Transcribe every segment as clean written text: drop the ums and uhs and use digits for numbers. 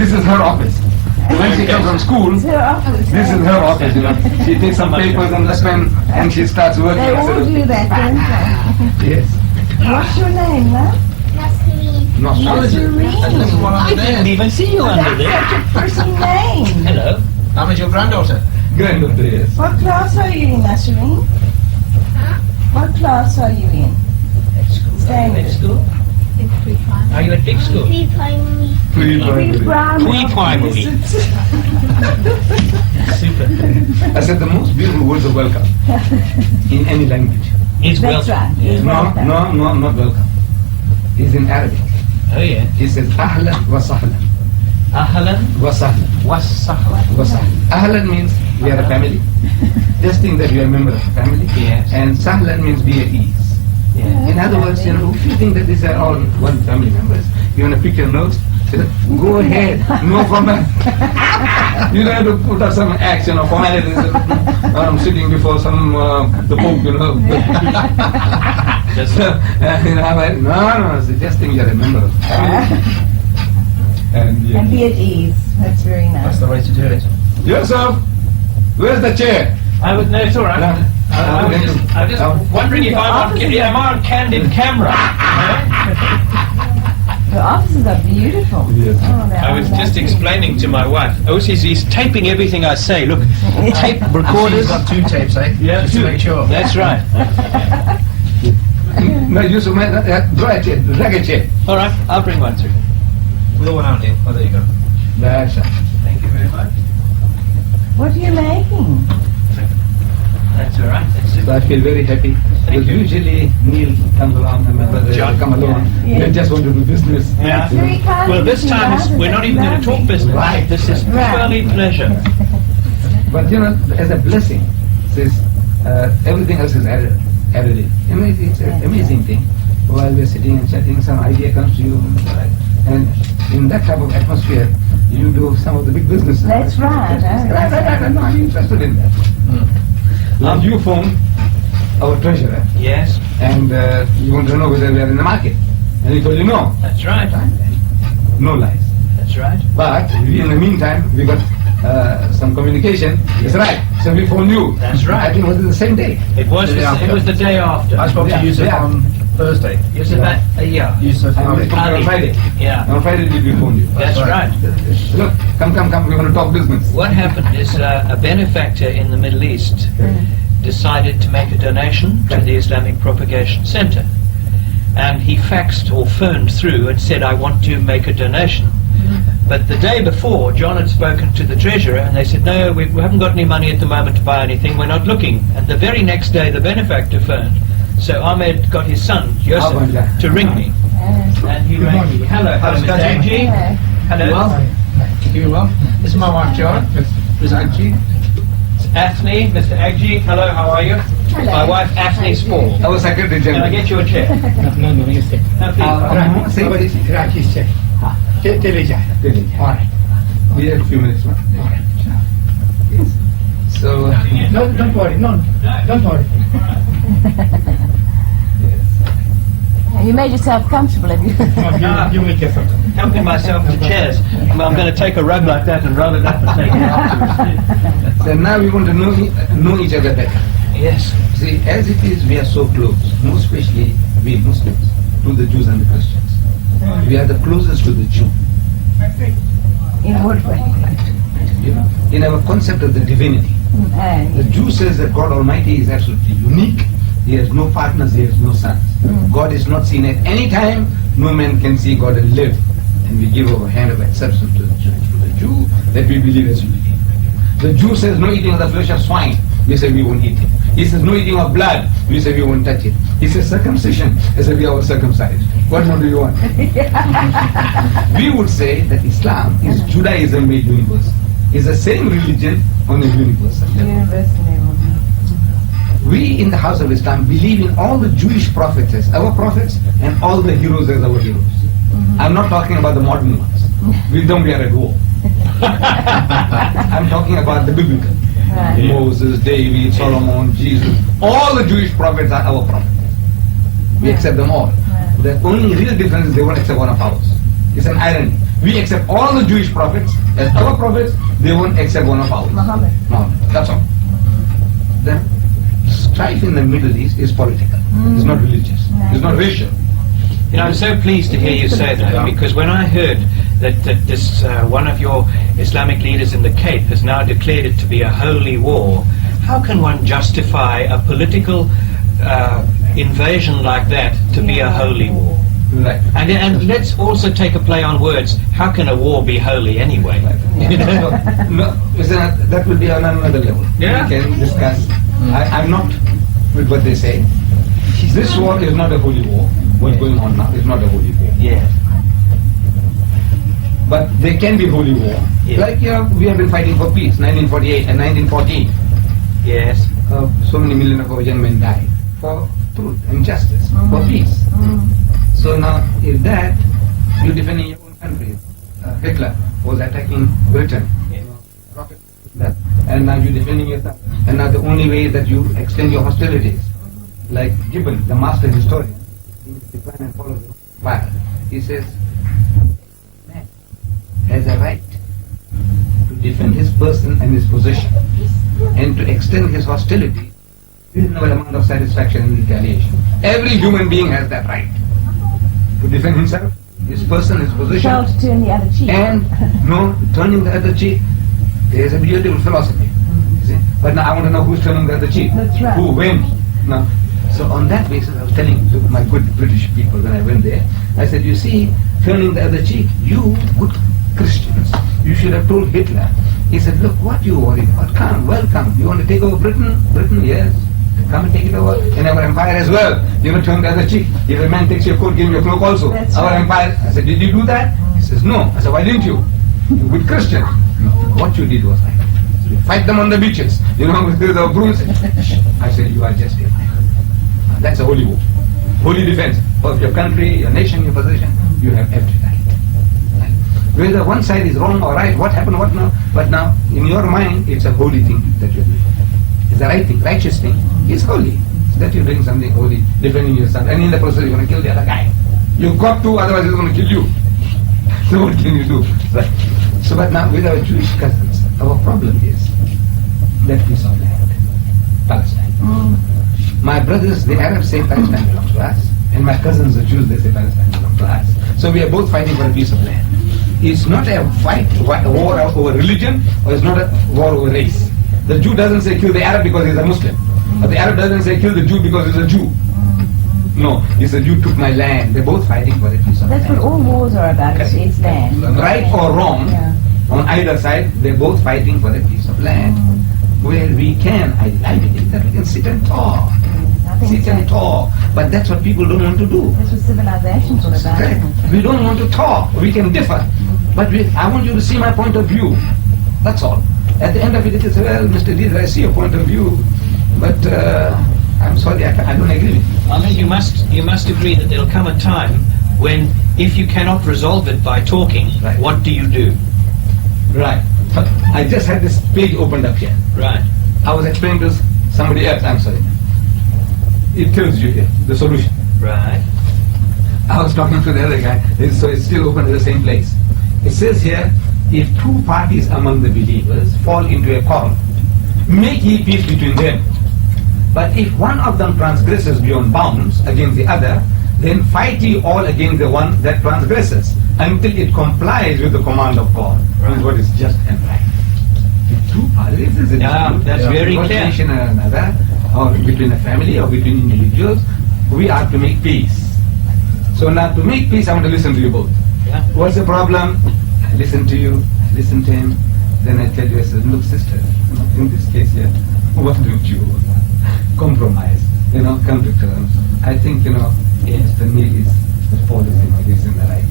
This is her office. When she comes from school, It's her office. this is her office, you know. She takes some papers and a pen and she starts working. They all do that, don't they? Yes. What's your name, love? No, Nazarene. I didn't even see you under there. That's such a pretty name. Hello. That was your granddaughter. Granddaughter, yes. What class are you in, Nazarene? What class are you in? At school. Staying At with school? Are you at big school? Pre-primary. Pre-primary. Super. I said the most beautiful words of welcome in any language. It's That's welcome. right. He's welcome. No, not welcome. It's in Arabic. Oh yeah. He says ahlan wa sahlan. Ahlan Wa sahlan. was sahlan. Wa sahlan. Ahlan means we are a family. Just think that we are a member of a family. Yes. And sahlan means be at ease. Yeah. In other words, you know, if you think that these are all one family members, you want to pick your nose, go ahead, no formal. You don't have to put up some action or formalities. I'm sitting before some the Pope, you know. So, you know, I'm like, no, so just think you're a member of the family. And yeah. And be at ease. That's very nice. That's the way to do it. Yourself, where's the chair? I was, no, it's all right. No. I was just wondering if am I on candid camera? The offices are beautiful. Yes. Oh, they're I was just lovely. explaining to my wife. Oh, he's taping everything I say. Look, tape He's recorders. got 2 tapes, eh? Yeah, Just to make sure. That's right. No, Yusuf, draw a chair, drag a chair. All right, I'll bring one through. We'll one out here. Oh, there you go. That's right. Thank you very much. What are you making? That's all right. That's So it. I feel very happy. Thank Because you. usually Neil comes along and my brother John. come along. Yeah. They just want to do business. Yeah. Very kind Well, of this you, time love. we're not even going to talk business. Right. This is Right. purely pleasure. But you know, as a blessing, says everything else is added in. You know, it's an amazing thing. While we're sitting and chatting, some idea comes to you, right? And in that type of atmosphere, you do some of the big businesses. That's right. Right. No, I'm interested in that. Like you phone our treasurer, Yes, and you want to know whether we are in the market, and he told you no. that's right. No lies. That's right. But in the meantime, we got some communication. It's right. So we phoned you. That's right. I think it was the same day. It was. The day after. It was the day after. I spoke to Yusuf Yeah. on Thursday. Is it that? Yeah. Yusuf And we Ali. spoke on Friday. Yeah. On Friday we phoned you. That's right. Look, come. We want to talk business. What happened is a benefactor in the Middle East decided to make a donation to the Islamic Propagation Center. And he faxed or phoned through and said, I want to make a donation. But the day before, John had spoken to the treasurer and they said, no, we haven't got any money at the moment to buy anything, we're not looking. And the very next day, the benefactor phoned. So Ahmed got his son, Yosef, to ring me. And he rang me. Hello, How's Mr. it going? Agji. Hello. Well, you well? This is my wife, John. This is Angie. Athni, Mr. Agji, hello, how are you? Hello. My wife, Athni Spall. Our Secretary Can I General. get you a chair? No, you stay. No, please. Say what is it? Iraqi stay. Teleja. All right. We have a few minutes more. Yes. So, No, don't worry. No, don't worry. You made yourself comfortable, have you? No, you make yourself. Helping myself to chairs. Well, I'm going to take a rug like that and roll it up and take it afterwards. so now we want to know each other better. Yes. See, as it is, we are so close, most especially we Muslims, to the Jews and the Christians. We are the closest to the Jew. In what way? You know, in our concept of the divinity. The Jew says that God Almighty is absolutely unique. He has no partners, he has no sons. God is not seen at any time. No man can see God and live. And we give our hand of acceptance to the Jew that we believe as we believe. The Jew says no eating of the flesh of swine. We say we won't eat it. He says no eating of blood. We say we won't touch it. He says circumcision. I say we are circumcised. What more do you want? We would say that Islam is Judaism made universal. It's the same religion on a universal level. Universal level. We in the House of Islam believe in all the Jewish prophets as our prophets and all the heroes as our heroes. I'm not talking about the modern ones. With them we are at war. I'm talking about the biblical. Right. Moses, David, Solomon, Jesus. All the Jewish prophets are our prophets. We accept them all. The only real difference is they won't accept one of ours. It's an irony. We accept all the Jewish prophets as our prophets, they won't accept one of ours. Muhammad. No, that's all. The strife in the Middle East is political. It's not religious. It's not racial. You know, I'm so pleased to hear you say that, because when I heard that this one of your Islamic leaders in the Cape has now declared it to be a holy war, how can one justify a political invasion like that to be a holy war? Right. And let's also take a play on words. How can a war be holy anyway? You know? No, that will be on another level. Yeah. We can discuss. I'm not with what they say. This war is not a holy war. What's going on now is not a holy war. Yes. But there can be holy war. Yes. Like, we have been fighting for peace, 1948 and 1914. Yes. So many million of our young men died for truth and justice, for peace. So now, if that, you're defending your own country. Hitler was attacking Britain. And now you're defending yourself. And now the only way that you extend your hostilities, like Gibbon, the master historian, in Decline and Fall of the Empire, he says, man has a right to defend his person and his position, and to extend his hostility with no amount of satisfaction and retaliation. Every human being has that right to defend himself, his person, his position, Tell to turn the other cheek. and no turning the other cheek. There's a beautiful philosophy. You see? But now I want to know who's turning the other cheek. That's right. Who, when? Now, so on that basis, I was telling to my good British people when I went there, I said, you see, turning the other cheek, you good Christians, you should have told Hitler. He said, look, what you worried about? Come, welcome. You want to take over Britain? Britain, yes. Come and take it over. And our empire as well. You know, turn the other cheek. If a man takes your coat, give him your cloak also. That's our right. empire. I said, did you do that? He says, no. I said, why didn't you? You good Christian. No. What you did was right. You fight them on the beaches, you know, with the brooms. I said, you are justified. That's a holy war. Holy defense of your country, your nation, your position. You have every right. Whether one side is wrong or right, what happened, what now? But now, in your mind, it's a holy thing that you're doing. It's the right thing, righteous thing. It's holy. So that you're doing something holy, defending yourself. And in the process, you're going to kill the other guy. You've got to, otherwise he's going to kill you. So what can you do? Right. So, but now, with our Jewish cousins, our problem is that piece of land, Palestine. My brothers, the Arabs say Palestine belongs to us, and my cousins, the Jews, they say Palestine belongs to us. So we are both fighting for a piece of land. It's not a fight, a war over religion, or it's not a war over race. The Jew doesn't say kill the Arab because he's a Muslim. Or the Arab doesn't say kill the Jew because he's a Jew. No, he said you took my land. They're both fighting for a piece of land. That's what all wars are about, it's land. Right or wrong, Yeah. on either side, they're both fighting for a piece of land. Where we can, I believe that we can sit and talk. I think Sit and so. talk. But that's what people don't want to do. That's what civilization's all about, Correct. isn't it? We don't want to talk. We can differ. But I want you to see my point of view. That's all. At the end of it, it is, well, Mr. Deedat, I see your point of view, but I'm sorry, I don't agree with you. I mean, you must agree that there'll come a time when, if you cannot resolve it by talking, Right. what do you do? Right. I just had this page opened up here. Right. I was explaining to somebody else, I'm sorry. It tells you here, the solution. Right. I was talking to the other guy, so it's still open to the same place. It says here, if two parties among the believers fall into a quarrel, make ye peace between them. But if one of them transgresses beyond bounds against the other, then fight ye all against the one that transgresses, until it complies with the command of God, Right. with what is just and right. If two parties, if there's a Yeah, dispute, that's very one clear. nation and another, or between a family or between individuals, we are to make peace. So now to make peace, I want to listen to you both. Yeah. What's the problem? I listen to you, I listen to him, then I tell you, I said, look sister, in this case here, what don't you compromise, come to terms. I think, yes, the Neil is, Paul is in the right.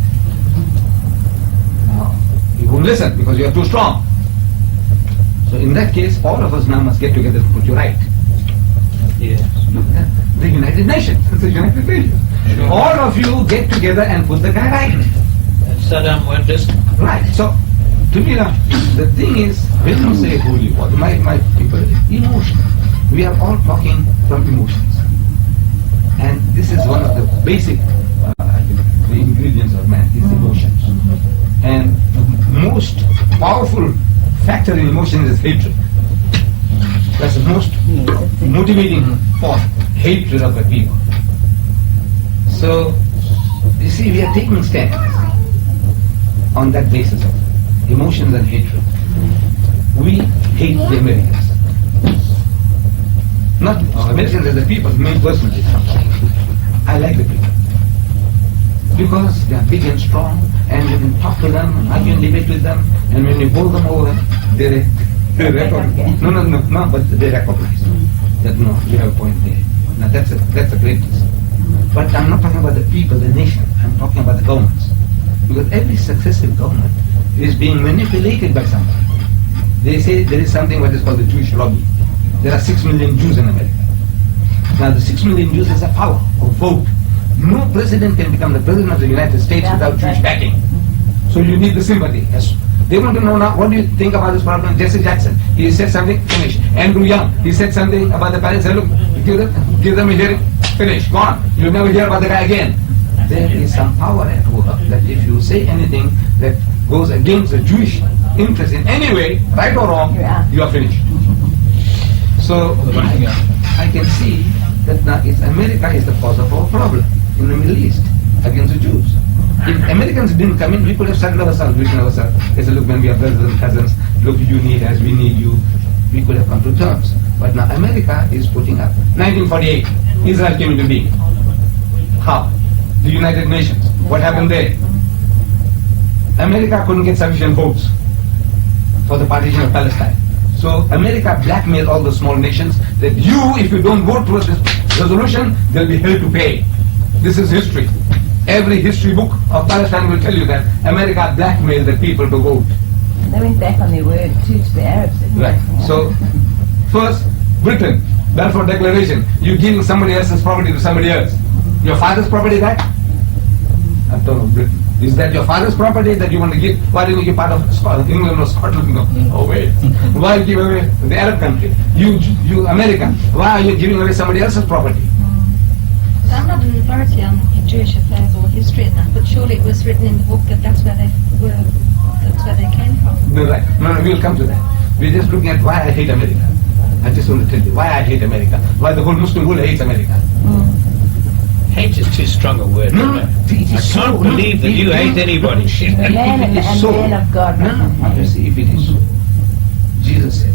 Now, you won't listen because you are too strong. So in that case, all of us now must get together to put you right. Yes. The United Nations, it's the United Nations. Sure. All of you get together and put the guy right. And Saddam won't listen. Right. So, to me now, the thing is, when you say holy war, my people, emotion. We are all talking from emotions. And this is one of the basic the ingredients of man, is emotions. And the most powerful factor in emotion is hatred. That's the most motivating force, hatred of the people. So, you see, we are taking stands on that basis of emotions and hatred. We hate the Americans. Not Americans as the people, me personally. I like the people. Because they are big and strong, and you can talk to them, argue and debate with them, and when you bowl them over, they recognize. No, but they recognize that no, you have a point there. Now that's a greatness. But I'm not talking about the people, the nation. I'm talking about the governments. Because every successive government is being manipulated by somebody. They say there is something what is called the Jewish lobby. There are 6 million Jews in America. Now the 6 million Jews has a power of vote. No president can become the president of the United States without Jewish backing. So you need the sympathy. Yes. They want to know now, what do you think about this problem? Jesse Jackson, he said something, finish. Andrew Young, he said something about the parents, look, give them a hearing, finish, gone. You'll never hear about the guy again. There is some power at work that if you say anything that goes against the Jewish interest in any way, right or wrong, you are finished. So I can see that now America is the cause of our problem in the Middle East against the Jews. If Americans didn't come in, we could have settled ourselves between ourselves. They said, look, when we are brothers and cousins, look, you need us, we need you. We could have come to terms. But now America is putting up. 1948, Israel came into being. How? The United Nations. What happened there? America couldn't get sufficient votes for the partition of Palestine. So America blackmailed all the small nations that you, if you don't vote towards this resolution, they'll be held to pay. This is history. Every history book of Palestine will tell you that America blackmailed the people to vote. They went back on their word too to the Arabs. Right. So, first, Britain, Balfour Declaration, you're giving somebody else's property to somebody else. Your father's property that? I'm talking of Britain. Is that your father's property that you want to give? Why didn't you give part of Scotland, England or Scotland? No. Oh wait. Why give away the Arab country? You America, why are you giving away somebody else's property? I'm not an authority on Jewish affairs or history and that, but surely it was written in the book that that's where they were, that's where they came from. No, right. No, we'll come to that. We're just looking at why I hate America. I just want to tell you why I hate America. Why the whole Muslim world hates America. Hate is too strong a word. No, I can't believe that you hate anybody. The man and man of God. No, you see, if it is so, Jesus said,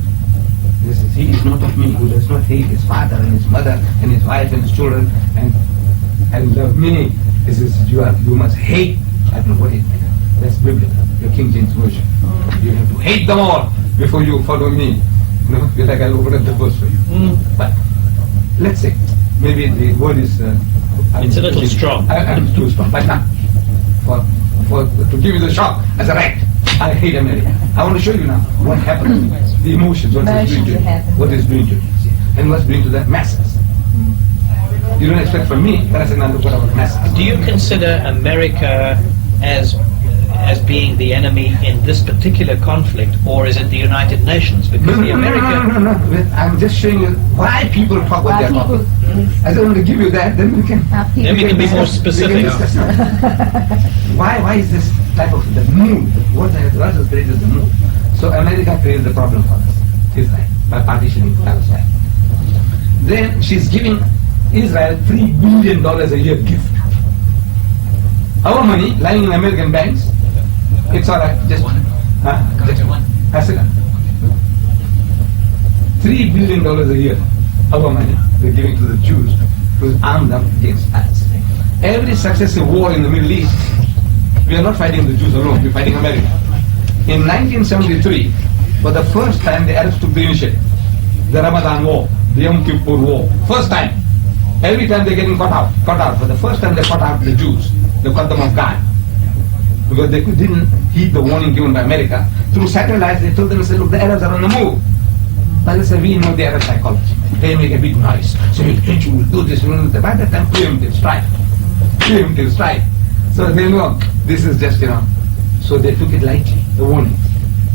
he is not of me who does not hate his father and his mother and his wife and his children and love me. This is you must hate. I don't know what it is. That's biblical, your King James version. You have to hate them all before you follow me. You know, like I'll open up the verse for you. But let's say maybe the word is it's a little strong. I'm too strong. But now, to give you the shock as a right, I hate America. I want to show you now what happened. The emotions, what is doing to it. What is doing to it. And what's doing to the masses. You don't expect from me, but I said, now look what about masses. Do you consider America as being the enemy in this particular conflict, or is it the United Nations? Because the America... No. I'm just showing you why people talk about their conflict. I don't want to give you that, then we can... Then we can be more specific. Why is this type of the mood? What has created the mood? So America created the problem for us, Israel, by partitioning Palestine. Then she's giving Israel $3 billion a year gift. Our money lying in American banks, it's all right, just pass it on. $3 billion a year, our money, we're giving to the Jews to arm them against us. Every successive war in the Middle East, we are not fighting the Jews alone, we're fighting America. In 1973, for the first time the Arabs took the initiative. The Ramadan War, the Yom Kippur War, first time. Every time they're getting caught out. For the first time they caught out the Jews. They caught them off guard. Because they didn't heed the warning given by America. Through satellites, they told them, look, the Arabs are on the move. But they said, we know the Arab psychology. They make a big noise. So you will do this, will do that. By that time, preemptive strike. So they know, this is just, so they took it lightly, the warning.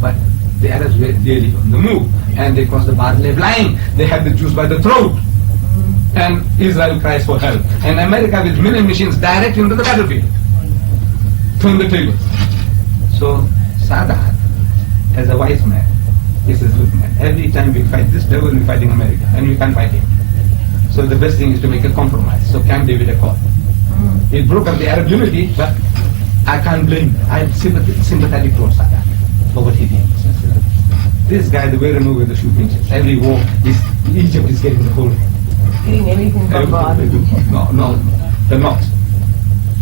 But the Arabs were really on the move. And they crossed the Bar-Lev line. They had the Jews by the throat. And Israel cries for help. And America with milling machines direct into the battlefield. Turn the tables. So Sadat, as a wise man, he says, look man, every time we fight this devil, we're fighting America, and we can't fight him. So the best thing is to make a compromise. So Camp David Accord. It broke up the Arab unity, but I can't blame him. I'm sympathetic towards Sadat for what he did. This guy, the way to know where the shoe pinches. Every war, Egypt is getting the whole. Getting everything bombarded. No, the North.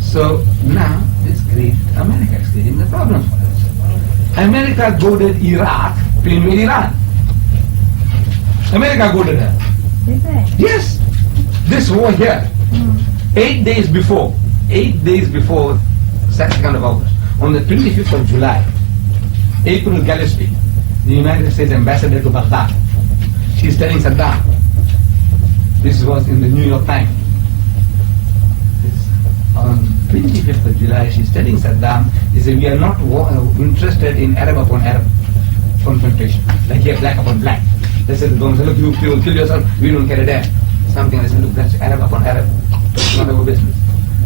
So now this great America is creating the problems for us. America goaded Iraq to invade Iran. America goaded her. Did they? Yes. This war here, 8 days before, 2nd of August, on the 25th of July, April Gillespie, the United States ambassador to Baghdad, she's telling Saddam, this was in the New York Times, on 25th of July, she's telling Saddam, he said, we are not interested in Arab upon Arab confrontation, like here, black upon black. They said, don't say, look, you will kill yourself, we don't care there. Something, I said, look, that's Arab upon Arab, it's not our business.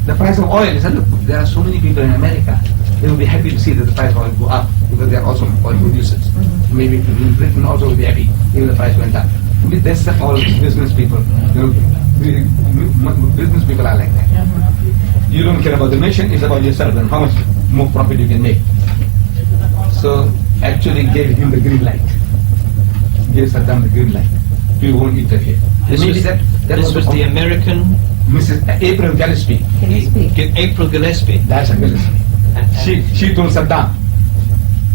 The price of oil, I said, look, there are so many people in America, they will be happy to see that the price of oil go up, because they are also oil producers. Maybe in Britain also will be happy if the price went up. That's all business people. Business people are like that. You don't care about the nation, it's about yourself and how much more profit you can make. So actually gave him the green light. Gave Saddam the green light. We won't interfere. This was the American Mrs. April Gillespie. April Gillespie. That's a Gillespie. She told Saddam.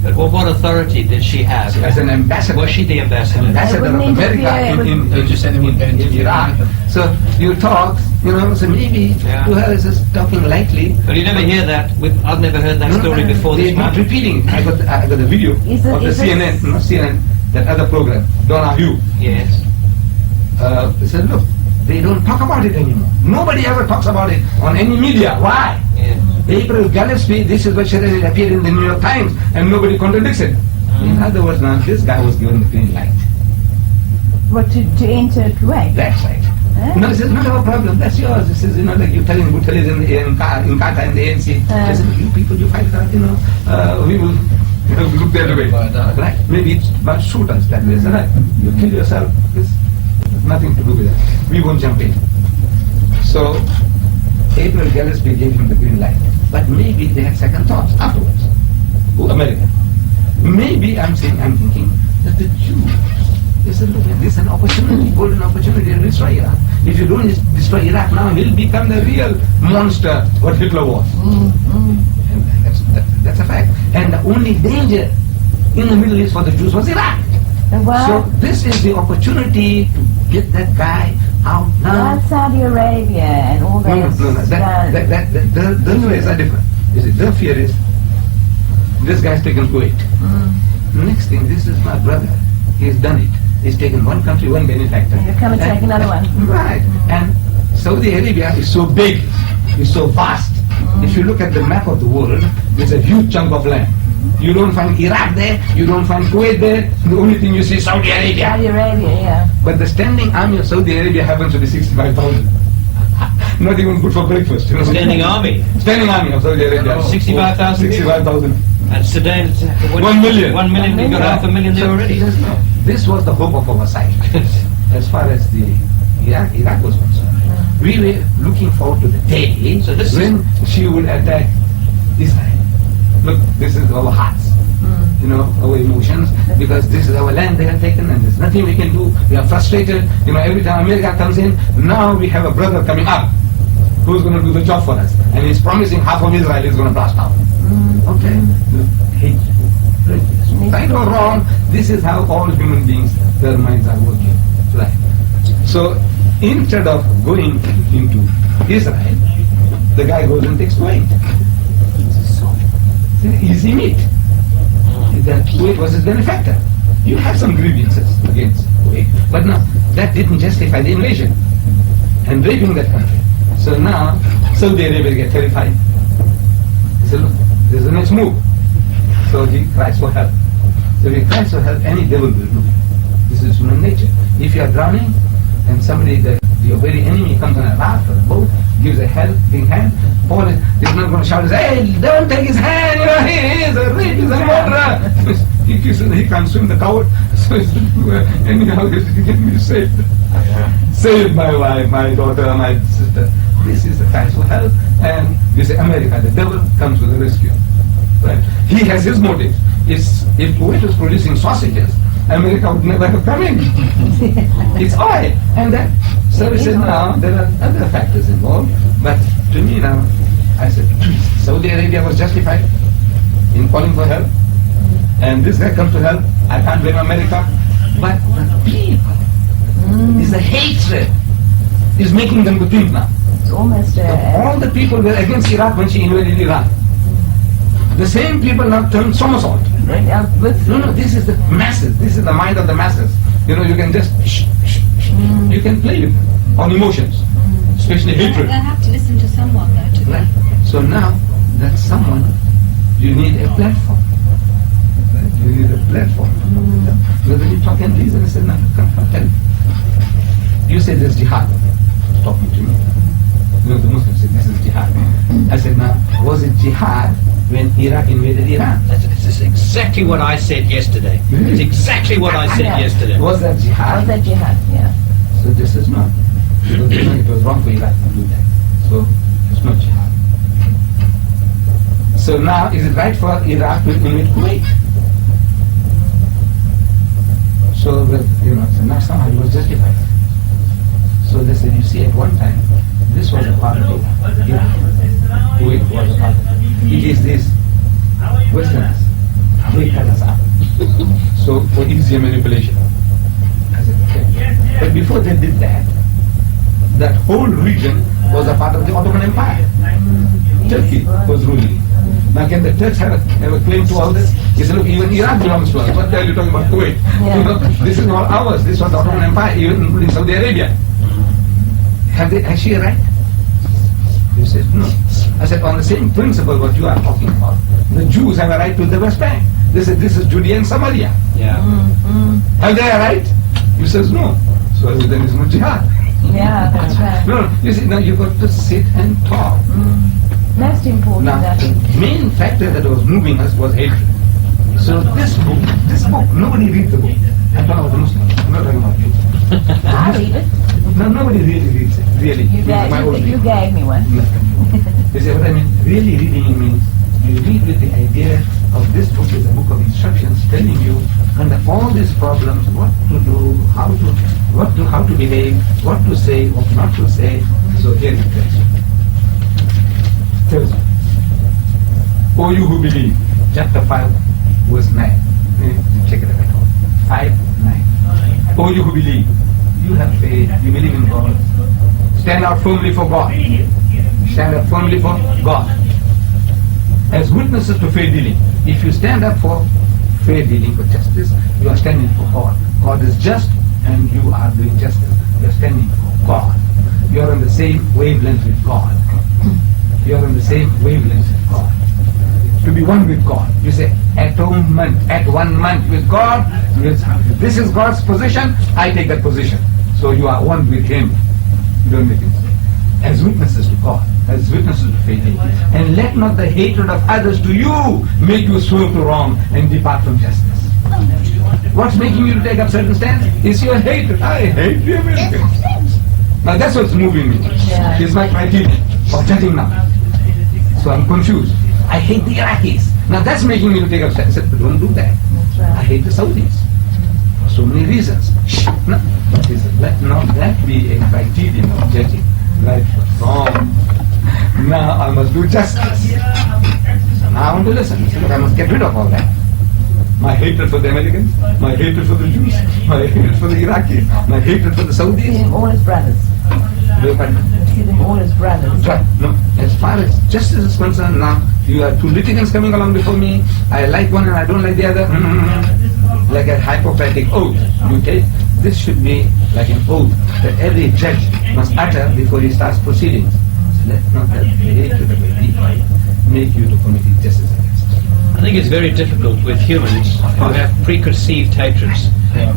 But what authority did she have? As an ambassador. Was she the ambassador? Ambassador of America in Iraq. So you talk, so maybe to her is just talking lightly. But you never hear that. I've never heard that story before this They're not moment. repeating. I got the video of the CNN, not CNN, that other program, Donahue. Yes. They said, look, they don't talk about it anymore. Nobody ever talks about it on any media. Why? Yes. April Gillespie, this is what it appeared in the New York Times, and nobody contradicts it. In other words, now this guy was given the green light. What, to enter Kuwait? That's right. No, this is not our problem. That's yours. This is, like you telling Butalis in Qatar and the ANC. They said, you people, you fight that, we will look the other way. Right? Maybe it's about shooters that way. Right? You kill yourself. It's nothing to do with that. We won't jump in. So, April Gillespie gave him the green light. But maybe they had second thoughts afterwards. Who? America. Maybe I'm thinking that the Jews, they said, look, this is an opportunity, golden opportunity to destroy Iraq. If you don't destroy Iraq now, he'll become the real monster what Hitler was. And that's a fact. And the only danger in the Middle East for the Jews was Iraq. So this is the opportunity to get that guy out now. Not Saudi Arabia and all that. No. The fears are different. You see, the fear is this guy's taken Kuwait. Next thing, this is my brother. He's done it. He's taken one country, one benefactor. You come and take another one. Right. And Saudi Arabia is so big, is so vast. If you look at the map of the world, there's a huge chunk of land. You don't find Iraq there, you don't find Kuwait there, the only thing you see is Saudi Arabia. Saudi Arabia, yeah. But the standing army of Saudi Arabia happens to be 65,000. Not even good for breakfast. Standing army? Standing army of Saudi Arabia. 65,000? 65,000. And Sudan, 1 million. 1 million, you've got 500,000 there already. This was the hope of our side. As far as the Iraq was concerned. We were looking forward to the day when she would attack Israel. Look, this is our hearts, our emotions, because this is our land they have taken and there's nothing we can do. We are frustrated. Every time America comes in, now we have a brother coming up who's going to do the job for us. And he's promising half of Israel is going to blast out. Okay? Hate. Right or wrong, this is how all human beings, their minds are working. Right. So, instead of going into Israel, the guy goes and takes Kuwait. Easy meat. That Kuwait was his benefactor. You have some grievances against Kuwait, but no, that didn't justify the invasion and raping that country. So now Saudi Arabia get terrified. He said, look, there's the next move. So he cries for help. So if he cries for help, any devil will do. This is human nature. If you are drowning and somebody, your very enemy comes on a raft or a boat, gives a helping hand, Paul is not going to shout, hey, don't take his hand, he is a rapist and murderer. He can't swim, the coward. So anyhow, he can be saved. Saved my wife, my daughter, my sister. This is the kind of help. And you say, America, the devil comes to the rescue. Right? He has his motives. If Kuwait was producing sausages, America would never have come in. It's oil. And that services now, there are other factors involved. But to me now, I said, Saudi Arabia was justified in calling for help. And this guy comes to help. I can't blame America. But the people, is the hatred is making them to think now. It's almost All the people were against Iraq when she invaded Iran. The same people now turned somersault. No, this is the masses. This is the mind of the masses. You can just you can play with them on emotions, especially hatred. They have to listen to someone though to Right. So now that someone, you need a platform. You need a platform. Whether you talk in reason, I said, no, come tell me. You say there's jihad. Talking to me. The Muslims said this is jihad. I said, now, was it jihad when Iraq invaded Iran? That's exactly what I said yesterday. It's exactly what I said yesterday. Was that jihad? Was that jihad? Yeah. So this is not. Because it was wrong for Iraq to do that. So it's not jihad. So now, is it right for Iraq to invade Kuwait? So now somehow it was justified. So they said, you see, at one time, this was a part of Iraq. Kuwait was a part of it. It is these Westerners. They cut us up. So for easier manipulation. I said, okay. But before they did that whole region was a part of the Ottoman Empire. Turkey was ruling. Now can the Turks have a claim to all this? He said, look, even Iraq belongs to us. What the hell are you talking about Kuwait? Yeah. This is all ours. This was the Ottoman Empire, even including Saudi Arabia. Has she a right? He said, no. I said, on the same principle what you are talking about, the Jews have a right to the West Bank. They said, this is Judea and Samaria. Yeah. Have they a right? He says, no. So then it's not jihad. Yeah, that's right. No, you see, now you've got to sit and talk. Most important Now, that the main factor that was moving us was hatred. So this book, nobody reads the book. I'm talking about the Muslims. I'm not talking about you. I read it. No, nobody really reads it. Really. You gave me one. You see what I mean? Really reading means you read with the idea of this book is a book of instructions telling you under all these problems what to do, how to behave, what to say, what not to say. So here it tells you. Tells you. O you who believe, chapter 5, verse 9. Check it out. 5, 9. O you who believe, you have faith, you believe in God. Stand out firmly for God. Stand up firmly for God. As witnesses to fair dealing. If you stand up for fair dealing, for justice, you are standing for God. God is just and you are doing justice. You are standing for God. You are on the same wavelength with God. You are on the same wavelength with God. To be one with God. You say, atonement, at 1 month with God. This is God's position, I take that position. So you are one with Him. You don't make it. As witnesses to God, as witnesses to faith. And let not the hatred of others to you make you swerve to wrong and depart from justice. What's making you to take up certain stands? Is your hatred. I hate the Americans. Now that's what's moving me. Yeah. It's my criteria for judging now. So I'm confused. I hate the Iraqis. Now that's making me to take up stands. I said, don't do that. That's right. I hate the Saudis. For so many reasons. No. Let not that be a criterion of judging. Right, wrong. Now I must do justice. So now I want to listen. I said, look, I must get rid of all that. My hatred for the Americans, my hatred for the Jews, my hatred for the Iraqis, my hatred for the See Saudis. them all as brothers. See them all as brothers. Right. No, as far as justice is concerned now, you have two litigants coming along before me. I like one and I don't like the other. Like a Hippocratic oath. You take. This should be like an oath that every judge must utter before he starts proceedings. So let not that hatred of a people make you to commit injustice against. I think it's very difficult with humans who have preconceived hatreds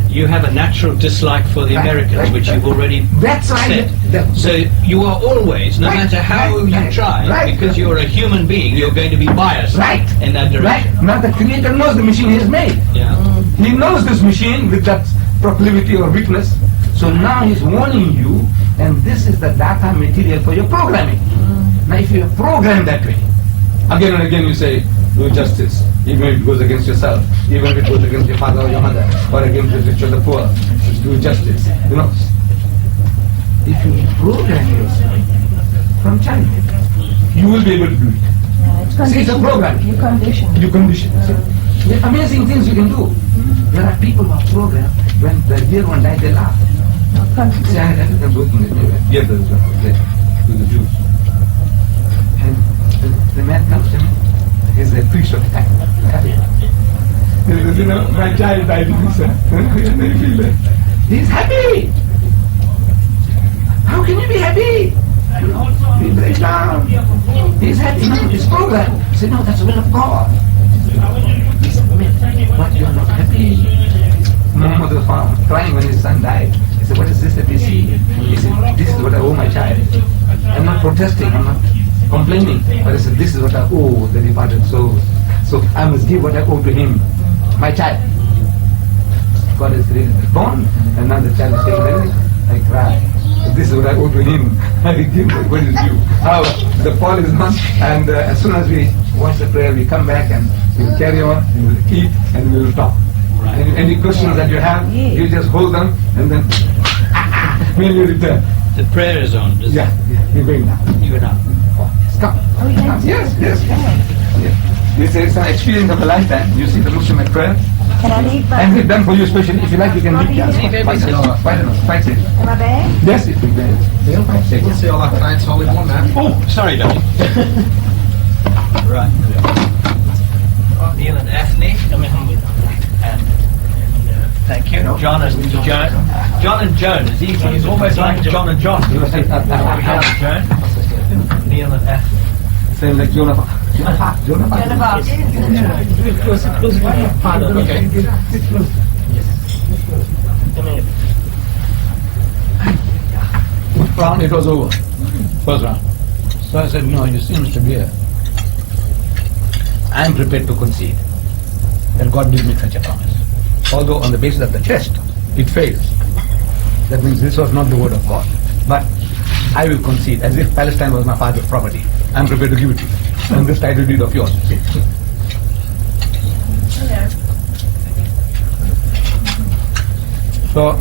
You have a natural dislike for the Right, Americans, right, which right. you've already That's right. said. So you are always, no Right, matter how right, you right, try, right. because you're a human being, you're going to be biased Right. in that direction. Right. Now the Creator knows the machine He has made. Yeah. He knows this machine with that proclivity or weakness. So now He's warning you, and this is the data material for your programming. Now if you are programmed that way, again and again you say, do justice, even if it goes against yourself, even if it goes against your father or your mother, or against the rich or the poor, just do justice. You know, if you program yourself from childhood, you will be able to do it. See, it's a program. You condition. You condition. See, there are amazing things you can do. There are people who are programmed, when the dear one died, they laugh. See, I had them working with the Jews. And the man comes to me, he's a priest of the time. He says, you know, my child died in this. He's happy. How can you be happy? He breaks down. He's happy. No, it's program. He said, no, that's the will of God. He said, but you are not happy. Muhammad was found crying when his son died. He said, what is this that we see? He said, this is what I owe my child. I'm not protesting, I'm not complaining. But I said, this is what I owe the departed soul. So I must give what I owe to him, my child. God has created the bond, and now the child is taken away. I cry. So this is what I owe to him. I give what is due. However, the fall is on, and as soon as we watch the prayer, we come back and we'll carry on, we will eat, and we will talk. Any questions that you have, you just hold them, and then when you return. The prayer is on. Yeah, you're going now. You and I. Come. Come. Yes. This is an experience of a lifetime. You see the Muslim at prayer. Can I leave And my, we've done for you specially. If you like, you can leave. Fight it. my bag? Yes, it will be. We'll see all our clients all in one man. Oh, sorry, Daddy. Right. Neil and Ethne. And thank you. John and Joan. John and Joan is easy. It's almost like John and John. John and Joan. Neil and Ethne. Same like Jonah Park. Round, it was over. First round. So I said, no, you see, Mr. Beer, I am prepared to concede that God did make such a promise. Although on the basis of the test, it fails. That means this was not the word of God. But I will concede, as if Palestine was my father's property. I am prepared to give it to you. And this title deed of yours. So,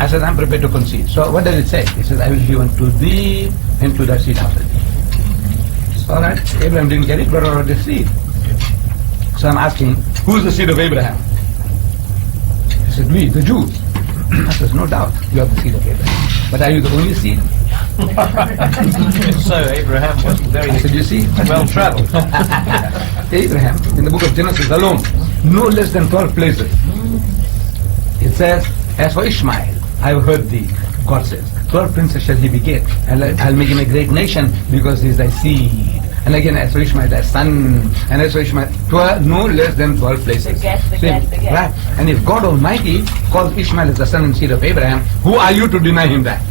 I said, I'm prepared to concede. So what does it say? It says, I will give unto thee and to thy seed after thee. So, all right, Abraham didn't get it, but already the seed. So I'm asking, who is the seed of Abraham? He said, we, the Jews. I said, no doubt, you are the seed of Abraham. But are you the only seed? So Abraham wasn't very I said, you see, well travelled. Abraham, in the book of Genesis alone, no less than 12 places. It says, as for Ishmael, I have heard thee, God says, 12 princes shall he beget, and I'll make him a great nation because he is thy seed. And again, as for Ishmael, thy son, and as for Ishmael, 12, no less than 12 places. Beget. Right? And if God Almighty calls Ishmael as the son and seed of Abraham, who are you to deny him that?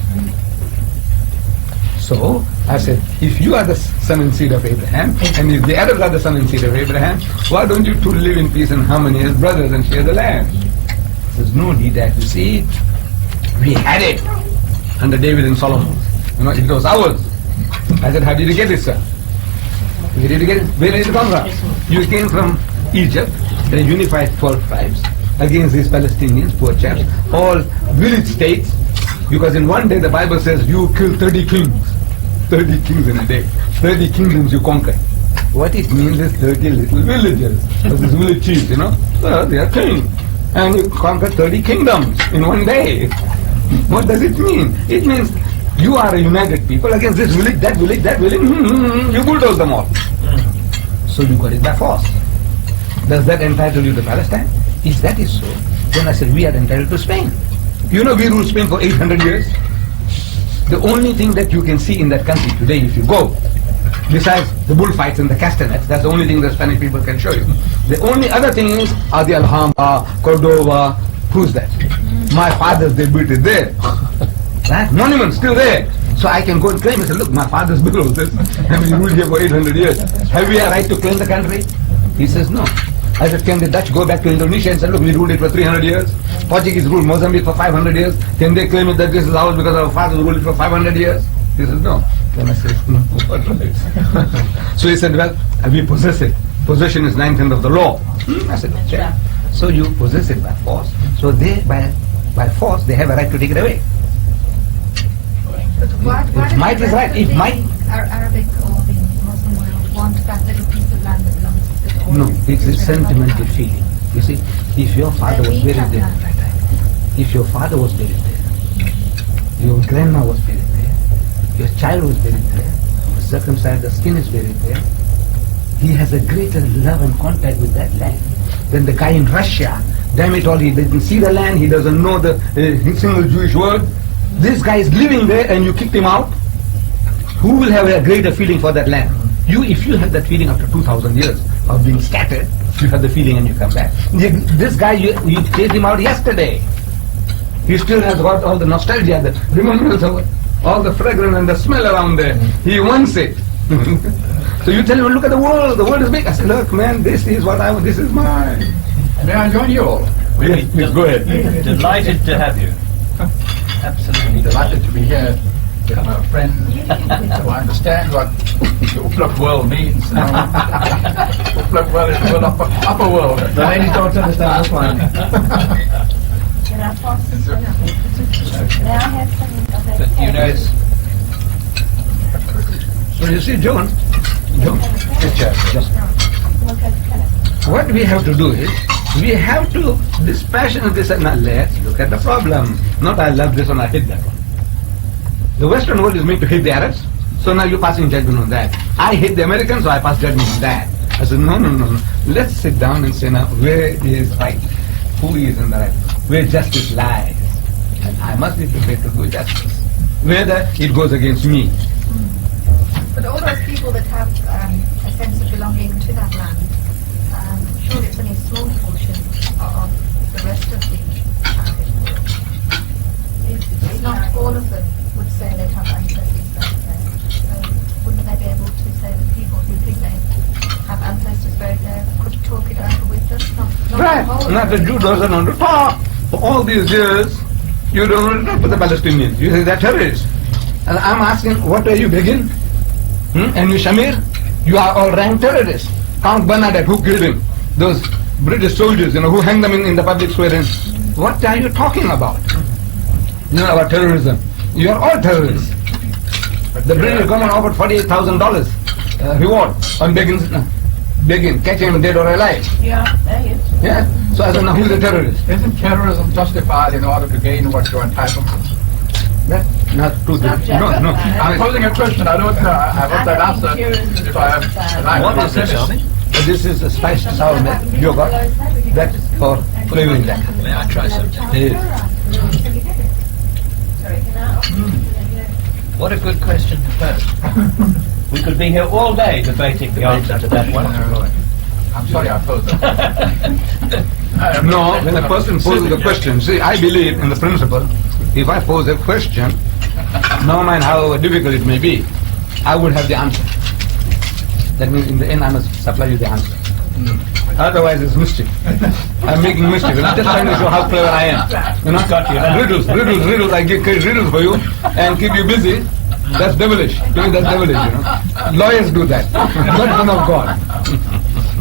So, I said, if you are the son and seed of Abraham, and if the Arabs are the son and seed of Abraham, why don't you two live in peace and harmony as brothers and share the land? He says, no need that. You see, we had it under David and Solomon. You know, it was ours. I said, how did you get it, sir? Where did you get it? Where did it come from? You came from Egypt, they unified 12 tribes against these Palestinians, poor chaps, all village states, because in one day the Bible says you killed 30 kings. 30 kings in a day. 30 kingdoms you conquered. What it means is 30 little villages. These village chiefs, you know, so they are kings. And you conquered 30 kingdoms in one day. What does it mean? It means you are a united people against this village, that village, that village. You bulldoze them all. So you got it by force. Does that entitle you to Palestine? If that is so, then I said we are entitled to Spain. You know we ruled Spain for 800 years. The only thing that you can see in that country today, if you go, besides the bullfights and the castanets. That's the only thing the Spanish people can show you. The only other thing is the Alhambra, Cordova. Who's that? My fathers, they built it there. That monument still there. So I can go and claim and say, look, my fathers built all this. And we ruled here for 800 years. Have we a right to claim the country? He says, no. I said, can the Dutch go back to Indonesia and say, look, we ruled it for 300 years? Portuguese ruled Mozambique for 500 years. Can they claim it that this is ours because our fathers ruled it for 500 years? He says, no. Then I said, no. So he said, well, we possess it. Possession is 9/10 of the law. I said, okay. So you possess it by force. So they, by force, they have a right to take it away. But why If might is right. If might... Arabic or the Muslim world want that little piece of land that belongs to the No, it's a sentimental feeling. You see, if your father was buried there, if your father was buried there, your grandma was buried there, your child was buried there, the circumcised, the skin is buried there, he has a greater love and contact with that land than the guy in Russia. Damn it all, he didn't see the land, he doesn't know the single Jewish word. This guy is living there and you kicked him out. Who will have a greater feeling for that land? You, if you have that feeling after 2,000 years of being scattered, you have the feeling and you come back. This guy, you chased him out yesterday. He still has got all the nostalgia, the remembrance of all the fragrance and the smell around there. He wants it. So you tell him, look at the world is big. I said, look man, this is what I want, this is mine. May I join you all? Yes, please, go ahead. Delighted to have you. Absolutely Delighted to be here with my friend who understands what the Upluk world means. Upluk world is the world upper world. The ladies don't understand this one. Can I pass this one up? May I have some of that? But you know, So you see, John, just Look at the what we have to do is, we have to dispassionately say, now let's look at the problem. Not I love this one, I hate that one. The Western world is made to hate the Arabs, so now you're passing judgment on that. I hate the Americans, so I pass judgment on that. I said, no. Let's sit down and say now, where is right? Who is in the right? Where justice lies. And I must be prepared to do justice. Whether it goes against me. But all those people that have a sense of belonging to that land, surely it's only a small portion of the rest of the Arabic world. It's not all of them would say they'd have ancestors buried there. So wouldn't they be able to say that people who think they have ancestors buried there could talk it over with them? Not Right. the whole Now the Jew doesn't want to talk. For all these years, you don't want to talk with the Palestinians. You say they're terrorists. And I'm asking, what are you begging? And you Shamir? You are all ranked terrorists. Count Bernadette, who killed him? Those British soldiers, who hanged them in the public square. And what are you talking about? About terrorism. You are all terrorists. The British government offered $48,000 reward on Begin, catch him dead or alive. Yeah, there he is. Yeah. So I don't know who's a terrorist. Isn't terrorism justified in order to gain what you're entitled to? That's not true. No. I'm posing a question. I don't know. I want that answer if I have time. what is this? This is a spiced sour milk yogurt. That's for flavoring that. May I try something? What a good question to pose. We could be here all day debating the answer to that one. I'm sorry I posed that. No, when a person poses a question, see, I believe in the principle, if I pose a question, no matter how difficult it may be, I would have the answer. That means in the end I must supply you the answer. Otherwise it's mischief. I'm making mischief. I'm just trying to show how clever I am. Got you. Riddles. I give riddles for you and keep you busy. That's devilish. To me, that's devilish, Lawyers do that. Not none of God.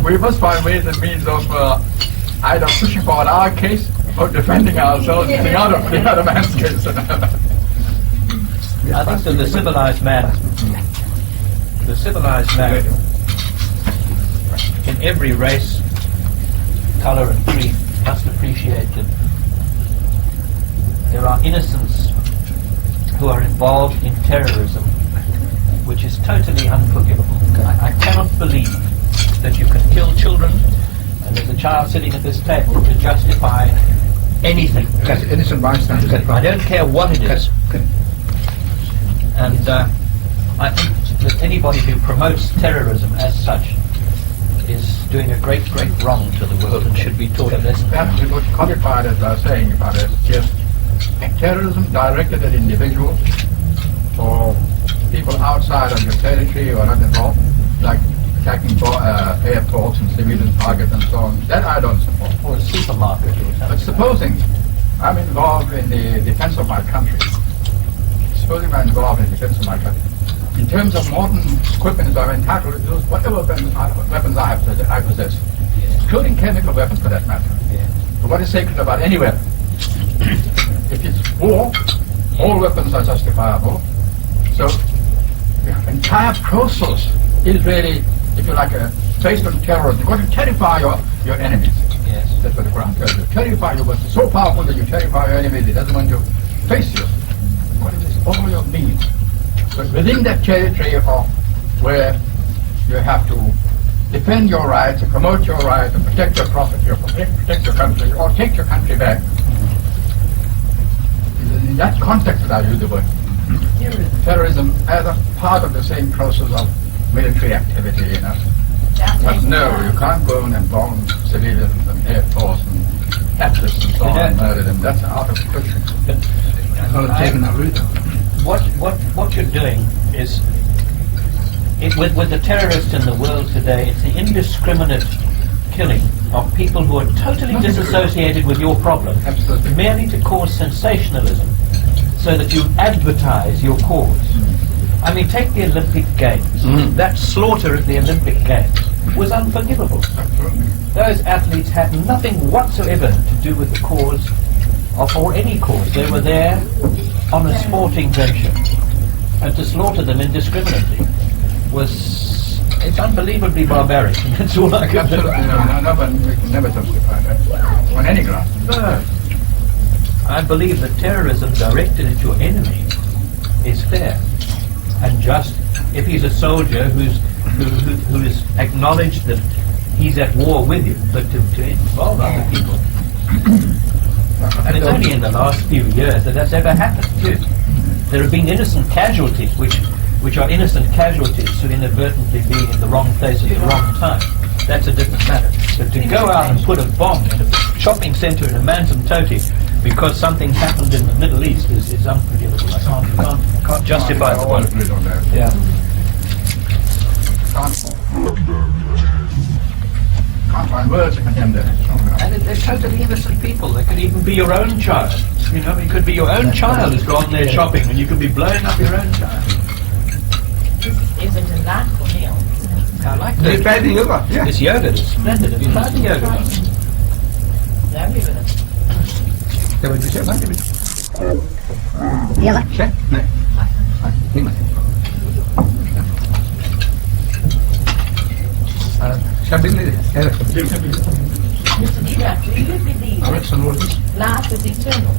We must find ways and means of either pushing forward our case or defending ourselves in the other man's case. I think that the civilized man in every race, colour and creed must appreciate that there are innocents who are involved in terrorism, which is totally unforgivable. I cannot believe that you can kill children, and there's a child sitting at this table to justify anything. That's innocent bystander. I don't care what it is. And I think that anybody who promotes terrorism as such is doing a great, great wrong to the world and should be taught a lesson. That's what codified as I was saying about it. Just terrorism directed at individuals or people outside of your territory or not involved, like attacking airports and civilian targets and so on. That I don't support. Or a supermarket or something. But supposing I'm involved in the defense of my country, supposing I'm involved in the defense of my country, in terms of modern equipment, I'm entitled to use whatever weapons I possess, including chemical weapons for that matter. Yeah. But what is sacred about any weapon? If it's war, all weapons are justifiable. So the entire process is really, if you like, based on terrorism. You've got to terrify your enemies. Yes. That's what the Quran tells you. Terrify you, but so powerful that you terrify your enemies. He doesn't want to face you. What is this? All your means. But within that territory of where you have to defend your rights, and promote your rights, and protect your property, or protect your country, or take your country back. In that context that I use the word terrorism as a part of the same process of military activity, you know. But no, you can't go and bomb civilians and air force and athletes and so on and murder them. That's out of question. What you're doing is, with the terrorists in the world today, it's the indiscriminate killing of people who are totally disassociated with your problem, Absolutely. merely to cause sensationalism, so that you advertise your cause. I mean, take the Olympic Games. That slaughter at the Olympic Games was unforgivable. Those athletes had nothing whatsoever to do with the cause, or any cause. They were there on a sporting venture. And to slaughter them indiscriminately it's unbelievably barbaric. That's all I can do. Absolutely, no, but we can never justify that on any ground. No. I believe that terrorism directed at your enemy is fair and just. If he's a soldier who is acknowledged that he's at war with you, but to involve other people. And it's only in the last few years that that's ever happened too. There have been innocent casualties, which are innocent casualties who inadvertently being in the wrong place at the wrong time. That's a different matter. But to go out and put a bomb in a shopping centre in a Manzamtoti because something happened in the Middle East is unforgivable. I can't justify the one. Yeah. Can't find words to condemn that. And they're totally innocent people. They could even be your own child. You know, it could be your own child who's gone there shopping, and you could be blowing up your own child. Is it a lack or meal? I like Have you that. tried the yoga? Yeah. This yogurt is splendid. Have you tried the yogurt? Very good. क्या बोलते हैं बात है Yoga. क्या नहीं नहीं मत शब्द नहीं Mr. Deedat, do you believe life is eternal?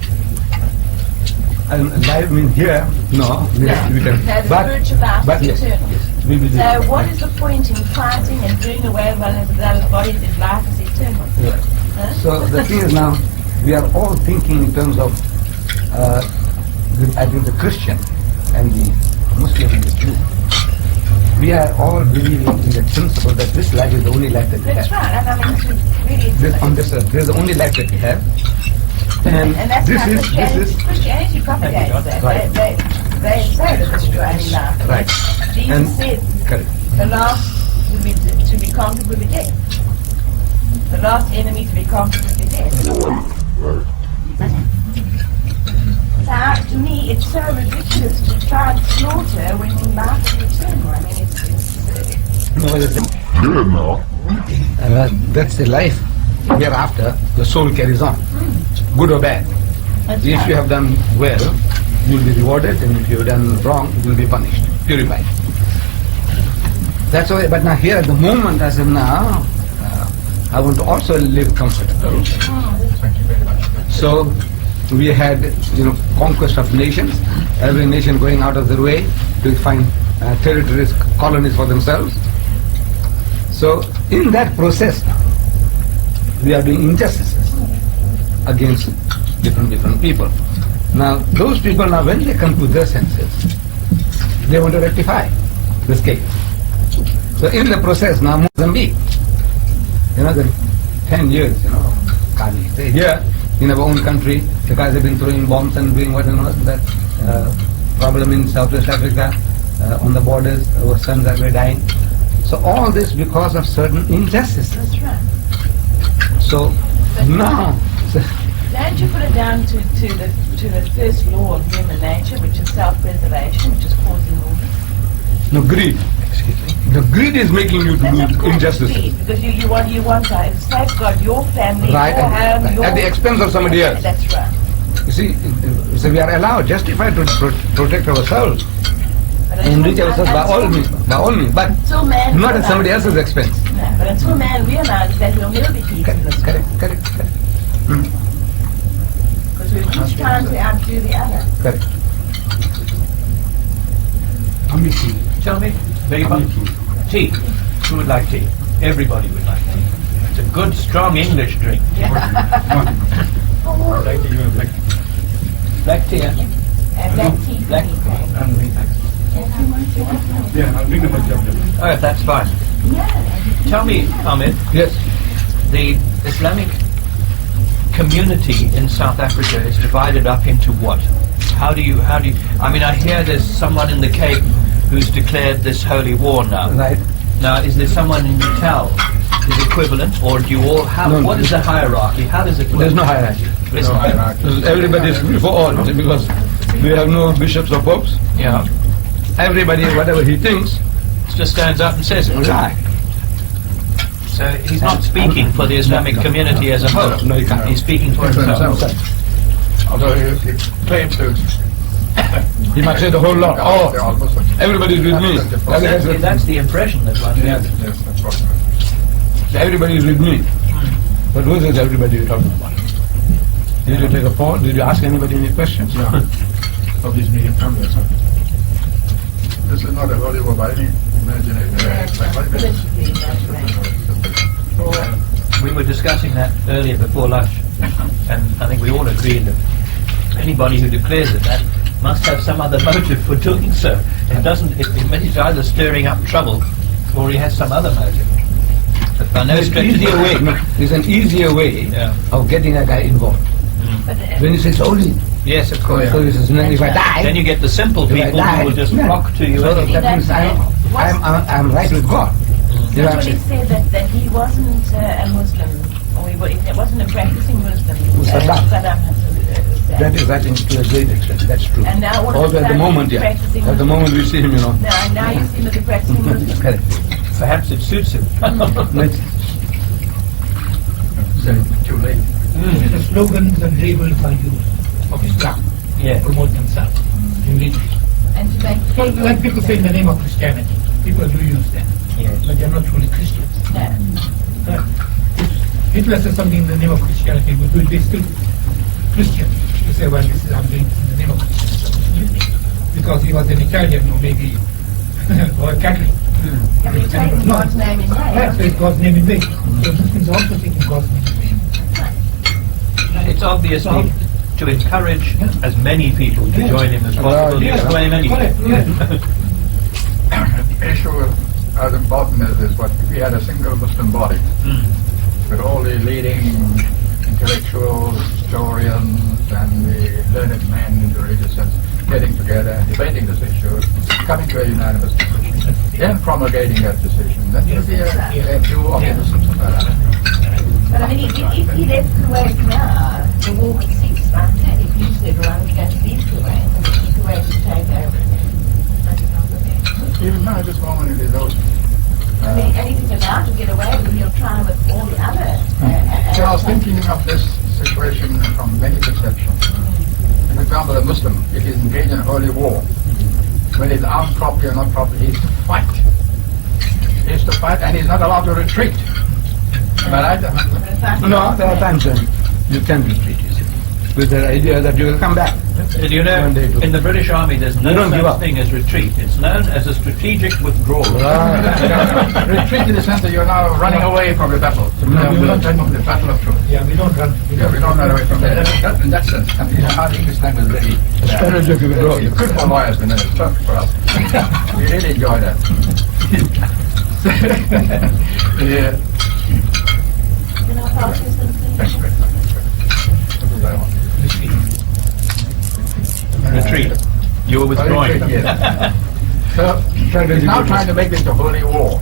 life means here no Yeah. we can No, the but spiritual life but is yes, eternal. yes we will So what is the point in fighting and doing away with those bodies if life is eternal? yeah. Huh? So the thing is now we are all thinking in terms of I think the Christian and the Muslim and the Jew. We are all believing in the principle that this life is the only life that we That's have. right, and I mean, really, This, on this earth, this is the only life that we have. And and that's this why is Christianity propagates that. Right. They say that this is your only life. right. Jesus And said correct. the last to be conquered will be death. The last enemy to be conquered will be death. So to me, it's so ridiculous to try and slaughter when life is eternal. I mean, That's the life. Hereafter, the soul carries on, good or bad. That's If right. you have done well, you will be rewarded, and if you have done wrong, you will be punished, purified. That's why. But now here, at the moment, I said, now I want to also live comfortably. So we had, conquest of nations. Every nation going out of their way to find territories, colonies for themselves. So in that process now, we are doing injustices against different people. Now those people now, when they come to their senses, they want to rectify. escape. So in the process now Mozambique, the 10 years, can't stay here in our own country. The guys have been throwing bombs and doing what that problem in Southwest Africa, on the borders, our sons are dying. So all this because of certain injustices. That's right. So now, Don't you put it down to the first law of human nature, which is self-preservation, which is causing all this? no, greed. The greed is making you to That's do of course injustice. greed, because you want to safeguard your family, Right, your home, your... at the expense of somebody else. That's right. You see, so we are allowed, justified to protect ourselves, But and until- reach ourselves by all means, but until man not at somebody realizes- else's expense. No, but until man realizes that he'll never be peace in this world. Correct. Because we're each trying to outdo the other. Correct. Tell me, beg your pardon? Tea. Who would like tea? Everybody would like tea. It's a good, strong English drink. Black tea, eh? And black tea for Black- me, thanks. Oh, that's fine. Tell me, Ahmed, Yes. the Islamic community in South Africa is divided up into what? How do you, I mean, I hear there's someone in the Cape who's declared this holy war now. Right. Now, is there someone in Natal who's equivalent, or do you all have, No, what is the hierarchy? How does it work? There's no hierarchy. There's no hierarchy. Everybody is free for all, because we have no bishops or popes. Yeah. Everybody, whatever he thinks, Just stands up and says it. right. So he's not speaking for the Islamic community as a whole. No, he can't. He's speaking for For himself. himself. Although he claims to... He might say the whole lot. Oh, They're all Muslims. everybody's with me. That's the impression that one Yes. gets. Yes, that's what. Everybody is with me. But who is everybody you're talking about? Did you take a poll? Did you ask anybody any questions? No. Of these meeting members. This is not a holy war by any imagination. We were discussing that earlier before lunch, and I think we all agreed that anybody who declares it that must have some other motive for doing so. It doesn't. He's either stirring up trouble, or he has some other motive. But by no There's stretch an of the easier way. imagination. There's an easier way Yeah. of getting a guy involved. But, When he says holy, Yes, of course. so he says, "No, if I die, Then you get the simple if I people die, who will just yeah. flock to you. So anyway. that means I'm right with God. You know what I'm That's what he saying? said, that he wasn't a Muslim, or he wasn't a practicing Muslim. Saddam. Saddam Hussein. That is, I think, to a great extent. That's true. And now all of a Also at the sudden moment, he's yeah. practicing At the moment we see him, Now you see him as a practicing Muslim. Correct. Perhaps it suits him. Let's- Too late. The slogans and labels are used of Islam Yeah. to promote themselves in religion. And to make So, like people say in the name of Christianity, people do use them, Yes. but they're not truly Christians. No. If Hitler says something in the name of Christianity, would they still Christian? To say, well, this is I'm doing in the name of Christianity. Because he was an Italian or maybe or a Catholic. But he's taking God's name in Right, so vain. it's God's name in vain. So Muslims also taking God's name in vain. It's obviously to encourage as many people to join him as possible. Yeah. Yes, join him anyway. Correct, The issue as important as is what if we had a single Muslim body with all the leading intellectuals, historians, and the learned men in the religious sense getting together and debating this issue, coming to a unanimous decision, then promulgating that decision. That would be a view of the Muslims of that. But I mean, if he left Kuwait now, the war would cease, right? If he said, well, we're going to leave Kuwait, and Kuwait would take over. Even now, at this moment, it is over. I mean, and if he's allowed to get away, then he'll try with all the other... So I was thinking of this situation from many perceptions. For example, a Muslim, if he's engaged in a holy war, whether he's armed properly or not properly, he is to fight. He is to fight, and he's not allowed to retreat. Am I right? No, there are times when you can retreat, you see. with the idea that you will come back. Did you know, One day too. in the British Army there's You no don't give such up. thing as retreat. It's known as a strategic withdrawal. Retreat in the sense that you're now running away from the battle. we don't run From the battle of truth. Yeah, we don't run. Yeah, we don't run away from that. In that sense, you know, how the English language is really Strategic withdrawal. It's good for lawyers, but it's tough for us. We really enjoy that. Yeah. Can I pass you something? Thanks very much. What was I on? Retreat. You were withdrawing. Yes. So, he's now trying to make this a holy war.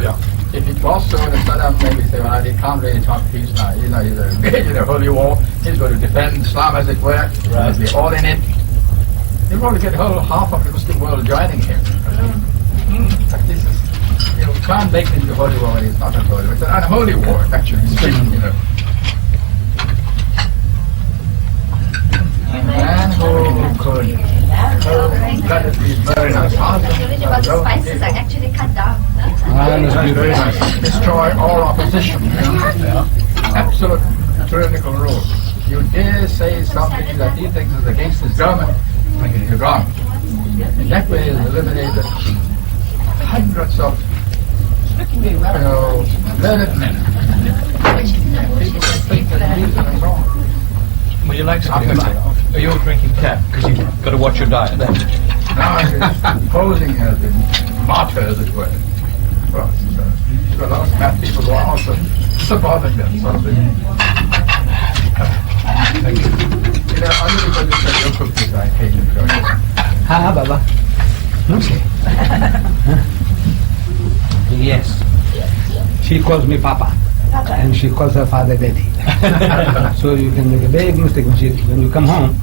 Yeah. If it was so, the Saddam maybe say, well, they can't really talk peace now. You know, he's engaged in a holy war. He's going to defend Islam, as it were. Right. We're all in it. He'll probably get the whole half of the Muslim world joining him. But this is, you know, we can't make it into a holy war. It's not a holy war. It's an unholy war, actually. You know. Man who could let it be very nice. Knowledge about the spices are actually cut down. Very nice. Destroy all opposition. Absolute tyrannical rule. You dare say something that he thinks is against his government, you're gone. In that way, he's eliminated hundreds of, learned men. People can think and reason and so on. Would you like something? Are you drinking tap? Because you've got to watch your diet. Now he's posing as the martyr, as it were. Well, so a lot of bad people who are also supporting them. So thank you. You know, I'm really going to say your cookies I came to show you. Ah, Baba. Okay. Yes. She calls me Papa. And she calls her father Daddy. So you can make a big mistake when you come home.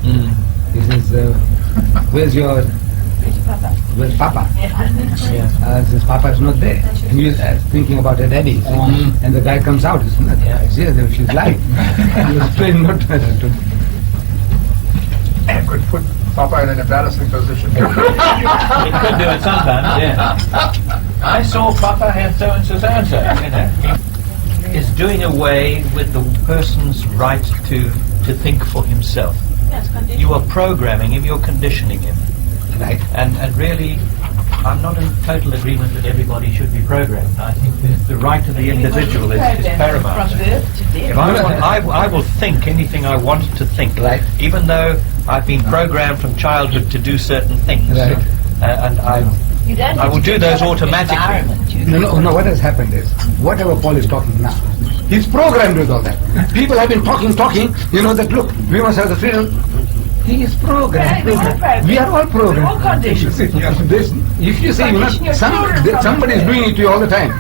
He says, where's Papa? Says Papa is not there. And he's thinking about her daddy. And the guy comes out. He's not there. She's lying. He was trying not to. And could put Papa in an embarrassing position. It could do it sometimes, yeah. I saw Papa had so and so and so, you know. Is doing away with the person's right to think for himself. You are programming him, you're conditioning him. Right. And really, I'm not in total agreement that everybody should be programmed. I think the right of the individual is paramount. From birth to death. If I will think anything I want to think, Right. even though I've been programmed from childhood to do certain things. Right. And I will do those automatically. No, what has happened is, whatever Paul is talking now, he's programmed with all that. People have been talking, that look, we must have the freedom. He is programmed. We are all programmed. We're all conditioned. If you say, somebody is doing it to you all the time.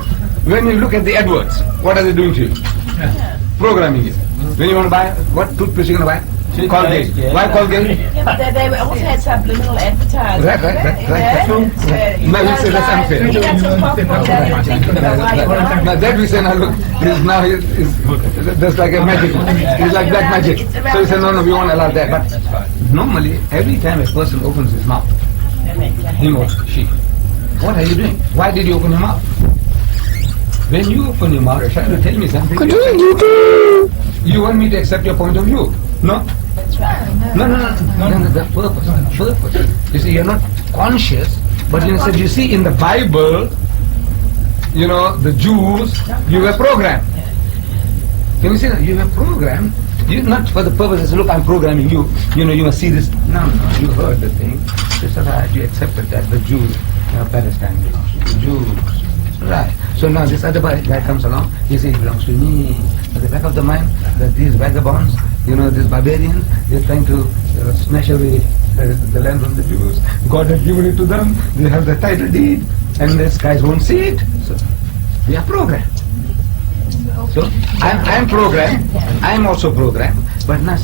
When you look at the AdWords, what are they doing to you? Programming you. When you want to buy, what toothpaste you going to buy? Colgate. Yeah. Why Colgate? Yeah, but they also had subliminal advertising. Right. No, we say that's unfair. You got some popcorn down your thinking about why you are. Now that we say, now look, there's like a magic. It's like black magic. So we say, no, we won't allow that. But normally, every time a person opens his mouth, him or she, what are you doing? Why did you open your mouth? When you open your mouth, try to tell me something. You want me to accept your point of view? No? That's right. No, the purpose. You see, you're not conscious, but you see in the Bible, the Jews, you were programmed. Can you see that? You were programmed. You not for the purpose of, look, I'm programming you. You must see this. No, you heard the thing. It's right. You accepted that the Jews, Palestine belongs to the Jews. Right. So now this other guy comes along, he says it belongs to me. At the back of the mind that these vagabonds, these barbarians, they're trying to snatch away the land from the Jews. God has given it to them. They have the title deed, and these guys won't see it. So we are programmed. So I'm programmed. I'm also programmed. But let us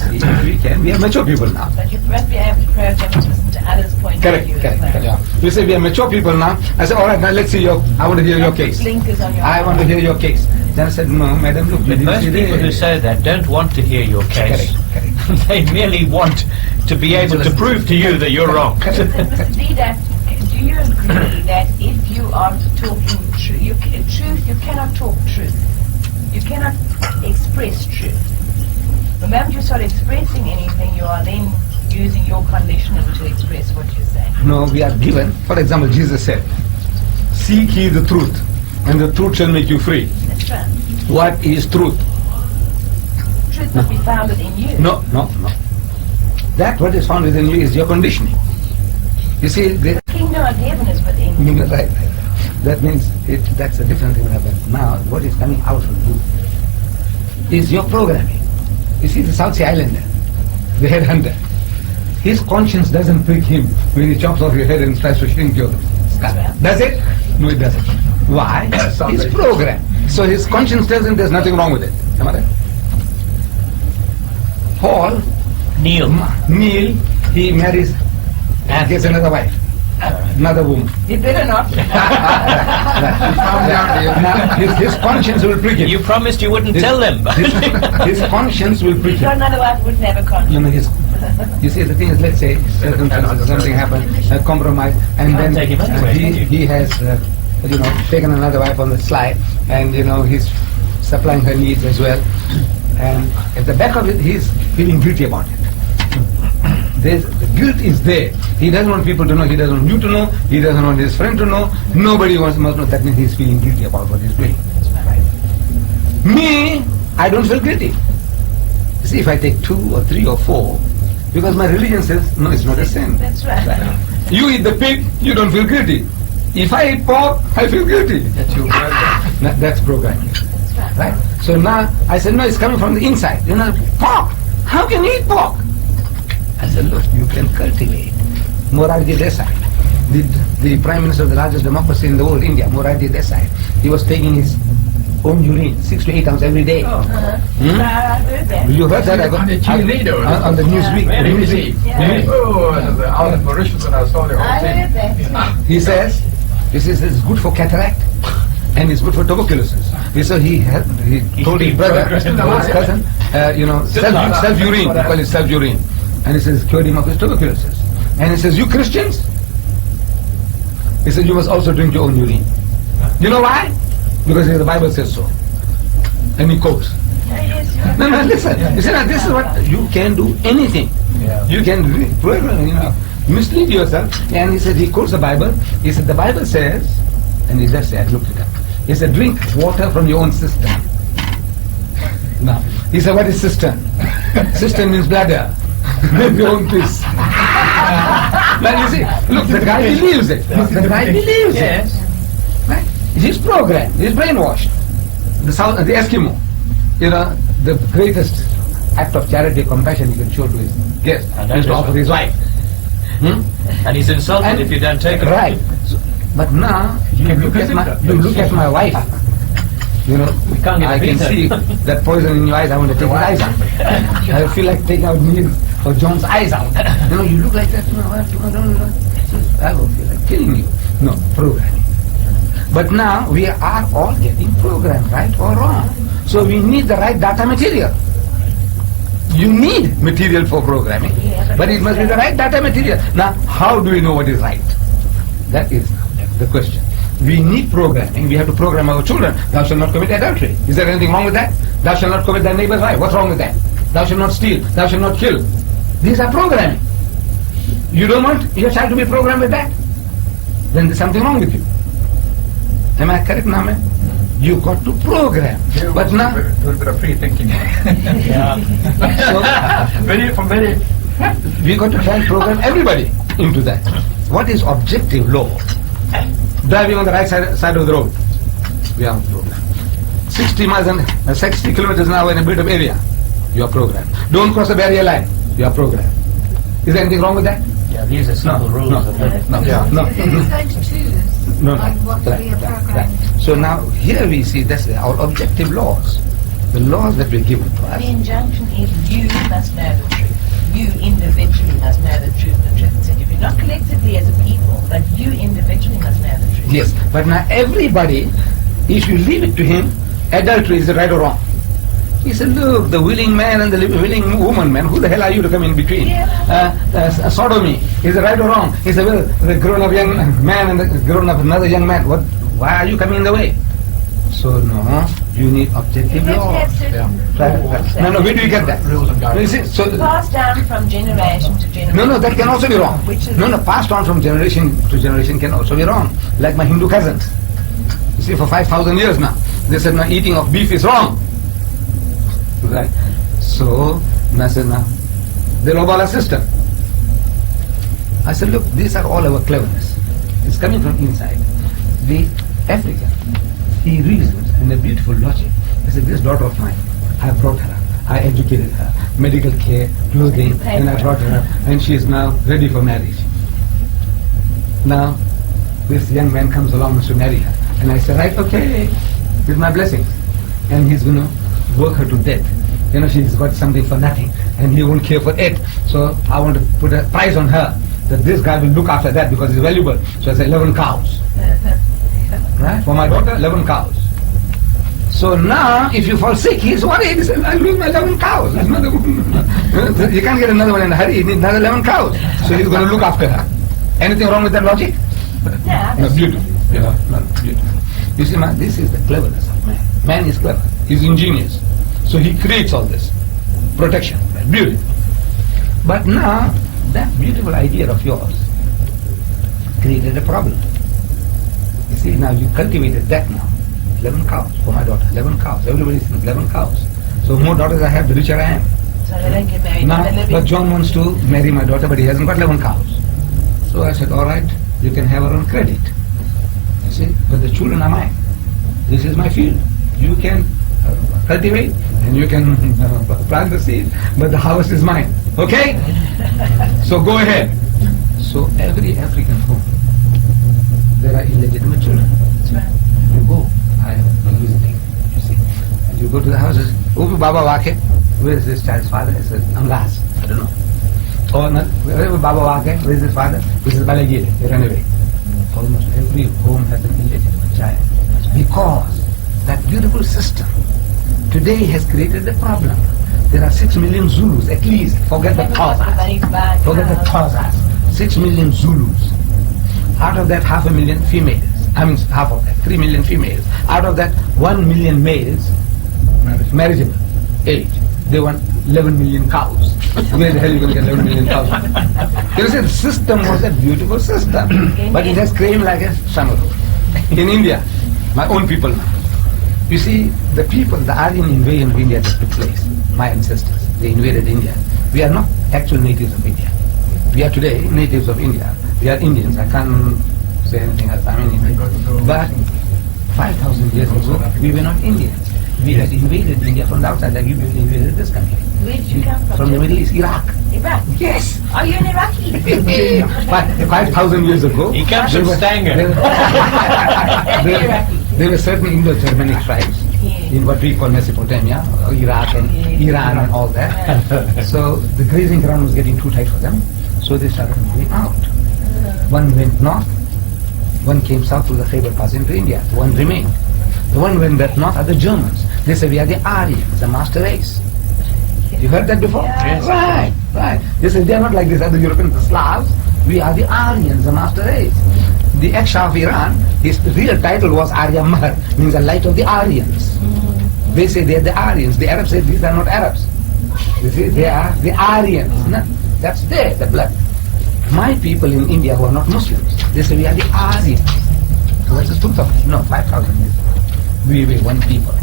see if we can. We are mature people now. But you must be able to program to listen to others' point of view. Correct. Yeah. You say we are mature people now. I said, all right, now let's see I want to hear your case. Blinkers on your I want to hear your case. Then I said, no, madam, look. But most people who say that don't want to hear your case. Correct. They merely want to be able to prove to you that you're wrong. Mr. Deedat, do you agree that if you are talking truth, you cannot talk truth. You cannot express truth. The moment you start expressing anything, you are then using your conditioning to express what you're saying. No, we are given, for example, Jesus said, seek ye the truth, and the truth shall make you free. That's right. What is truth? Truth must be found within you. No. That what is found within you is your conditioning. You see, The kingdom of heaven is within you. right. That means that's a different thing. But now, what is coming out from you is your programming. You see, the South Sea Islander, the headhunter, his conscience doesn't prick him when he chops off your head and tries to shrink your skull. Does it? No, it doesn't. Why? It's programmed. So his conscience tells him there's nothing wrong with it. Am I right? Paul, Neil. he marries and gets another wife, another woman. You better not. Now, his conscience will prick him. You promised you wouldn't tell them. His conscience will prick If you're him. another wife, wouldn't have a conscience. You see, the thing is, let's say circumstances, something happened, a compromise, and then take him anyway, he has, taken another wife on the sly, and he's supplying her needs as well, and at the back of it, he's feeling guilty about it. The guilt is there. He doesn't want people to know. He doesn't want you to know. He doesn't want his friend to know. Nobody must know. That means he's feeling guilty about what he's doing. Right? Me, I don't feel guilty. You see, if I take 2 or 3 or 4, because my religion says, no, it's not a sin. That's right. You eat the pig, you don't feel guilty. If I eat pork, I feel guilty. That's programming. That's right. Right? So now, I said, no, it's coming from the inside. Pork! How can you eat pork? I said, look, you can cultivate. Morarji Desai, the Prime Minister of the largest democracy in the world, India, Morarji Desai, he was taking his own urine, 6 to 8 ounces every day. I heard that. You heard that? On the cheerleader. On the Newsweek. Very Newsweek. Yeah. Oh, out in Mauritius when I saw the I whole heard thing. that. He says it's good for cataract and it's good for tuberculosis. So he told his brother, his cousin, self-urine, we call it self-urine. And he says, cured him of his tuberculosis. And he says, you Christians? He said, you must also drink your own urine. You know why? Because the Bible says so. And he quotes. Yes, you're No, listen. You see, now this is what, you can do anything. You can mislead yourself. And he said, he quotes the Bible. He said, the Bible says, and he just said, I looked it up. He said, drink water from your own cistern. Now, he said, what is cistern? Cistern means bladder. Make your own piss. Now you see, look, the guy believes it. The guy believes it. Right? He's programmed. He's brainwashed. The Eskimo, the greatest act of charity, compassion he can show to his guest is to offer his wife. And he's insulted if you don't take it. Right. So, but now you look at my wife. We can't I can see that poison in your eyes. I want to take his eyes out. I feel like taking out Neil or John's eyes out. You look like that. I will feel like killing you. No, programming. But now we are all getting programmed, right or wrong. So we need the right data material. You need material for programming, but it must be the right data material. Now, how do we know what is right? That is the question. We need programming. We have to program our children. Thou shalt not commit adultery. Is there anything wrong with that? Thou shalt not commit thy neighbor's wife. What's wrong with that? Thou shalt not steal. Thou shalt not kill. These are programming. You don't want your child to be programmed with that? Then there's something wrong with you. Am I correct now, man? You got to program. But now... A little bit of free thinking. We got to try and program everybody into that. What is objective law? Driving on the right side of the road. We are programmed. 60 kilometers an hour in a bit of area. You are programmed. Don't cross the barrier line. You are programmed. Is there anything wrong with that? Yeah, these are simple rules. No. Who's going to choose what to be a program? So now here we see that's our objective laws. The laws that were given to us. The injunction is you must know the truth. You individually must know the truth, etc. Not collectively as a people, but you individually must know the truth. Yes, but now everybody, if you leave it to him, adultery is right or wrong. He said, look, the willing man and the willing woman, man, who the hell are you to come in between? Sodomy, is it right or wrong? He said, well, the grown-up young man and the grown-up another young man, why are you coming in the way? So no, You need objective You have to law. have certain rules. No, where do you get that? Rules and You see, so, Passed down from generation to generation. no, that can also be wrong. Which is No, passed on from generation to generation can also be wrong. Like my Hindu cousins. You see, for 5,000 years now, they said, now eating of beef is wrong. Right? So, I said, now, they'll obey our system. I said, look, these are all our cleverness. It's coming from inside. The African, he reasons in a beautiful logic. He said, this daughter of mine, I brought her up, I educated her, medical care, clothing, and I brought her up, and she is now ready for marriage. Now, this young man comes along and wants to marry her. And I said, right, okay, with my blessing. And he's going to work her to death. You know, she's got something for nothing, and he won't care for it. So I want to put a price on her, that this guy will look after that because it's valuable. So I said, 11 cows. Right? For my daughter, 11 cows. So now, if you fall sick, he's worried. He says, I'll lose my 11 cows. You can't get another one in a hurry. You need another 11 cows. So he's going to look after her. Anything wrong with that logic? No, beautiful. Yeah, no, beautiful. You see, man, this is the cleverness of man. Man is clever. He's ingenious. So he creates all this. Protection. Beautiful. But now, that beautiful idea of yours created a problem. You see, now you cultivated that now. 11 cows for my daughter. 11 cows. Everybody says 11 cows. So more daughters I have, the richer I am. So they don't get married. Now, They're living. but John wants to marry my daughter, but he hasn't got 11 cows. So I said, all right, you can have her on credit. You see, but the children are mine. This is my field. You can cultivate and you can plant the seed, but the house is mine. Okay? So go ahead. So every African home, there are illegitimate children. That's right. You go. I am visiting. You see, and you go to the houses. Oh, Baba Wake. Where is this child's father? I said, Angas. I don't know. Oh, no, wherever Baba Wake, where is his father? This is Balagiri. He ran away. Almost every home has an illegitimate child. Because that beautiful system today has created a problem. There are 6 million Zulus at least. Forget the Xhosas. Forget the Xhosas. 6 million Zulus. Out of that, 500,000 females. I mean, half of that, 3 million females. Out of that, 1 million males, marriageable age. They want 11 million cows. Where the hell are you going to get 11 million cows? You see, the system was a beautiful system, but it has creamed like a summer. In India, my own people now. You see, the people, the Aryan invasion of India that took place, my ancestors, they invaded India. We are not actual natives of India. We are today natives of India. We are Indians. I can't say anything else. I'm an Indian. But 5,000 years ago, we were not Indians. We had invaded India from the outside, like you invaded this country. Where did you come from? From the Middle East, Iraq. Iraq? Yes. Are you an Iraqi? 5,000 years ago, He comes there from were- Stanger. there were certain Indo-Germanic tribes in what we call Mesopotamia, Iraq and Iran and all that. So the grazing ground was getting too tight for them, so they started moving out. One went north, one came south through the Khyber Pass into India, one remained. The one went that north are the Germans. They say we are the Aryans, the master race. You heard that before? Yes. Right. They say they are not like this other Europeans, the Slavs. We are the Aryans, the master race. The ex-Shah of Iran, his real title was Arya Mahar, means the light of the Aryans. They say they are the Aryans. The Arabs say these are not Arabs. They say they are the Aryans. No, that's there, the blood. My people in India who are not Muslims, they say we are the Aryans. So that's the truth of it. No, 5,000 years. We were one people.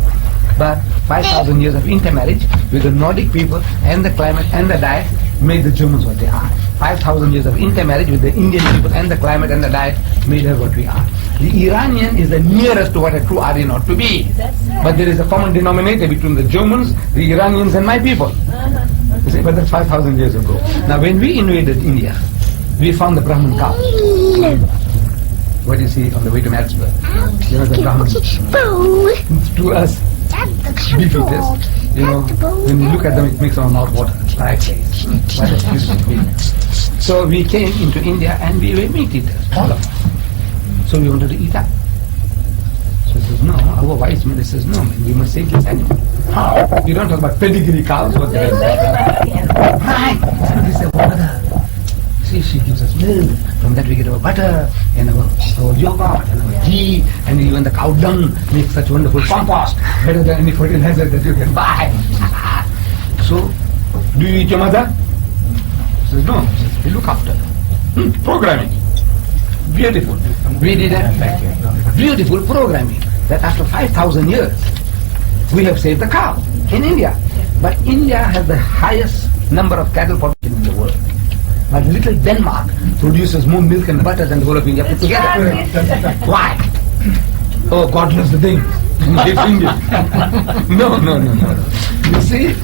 But 5,000 years of intermarriage with the Nordic people and the climate and the diet made the Germans what they are. 5,000 years of intermarriage with the Indian people and the climate and the diet made us what we are. The Iranian is the nearest to what a true Aryan ought to be. That's right. But there is a common denominator between the Germans, the Iranians and my people. You see, but that's 5,000 years ago. Now when we invaded India, we found the Brahmin cows. What do you see on the way to Maritzburg? You know the Brahmins. To us, beef eaters, you know, when you look at them, it makes our mouth water. Right? So we came into India and we were meat eaters, all of us. So we wanted to eat up. So he says, no, our wise man says, no, we must save this animal. How? You don't talk about pedigree cows, what the hell? Right. So he said, mother. see, she gives us milk. From that we get our butter and our yogurt and our ghee, and even the cow dung makes such wonderful compost, better than any fertilizer that you can buy. So, do you eat your mother? She says, no. She says, we look after her. Programming. Beautiful. We did a beautiful programming that after 5,000 years, we have saved the cow in India. But India has the highest number of cattle population in the world. But little Denmark produces more milk and butter than the whole of India put together. Why? Oh, God loves the thing. No. You see,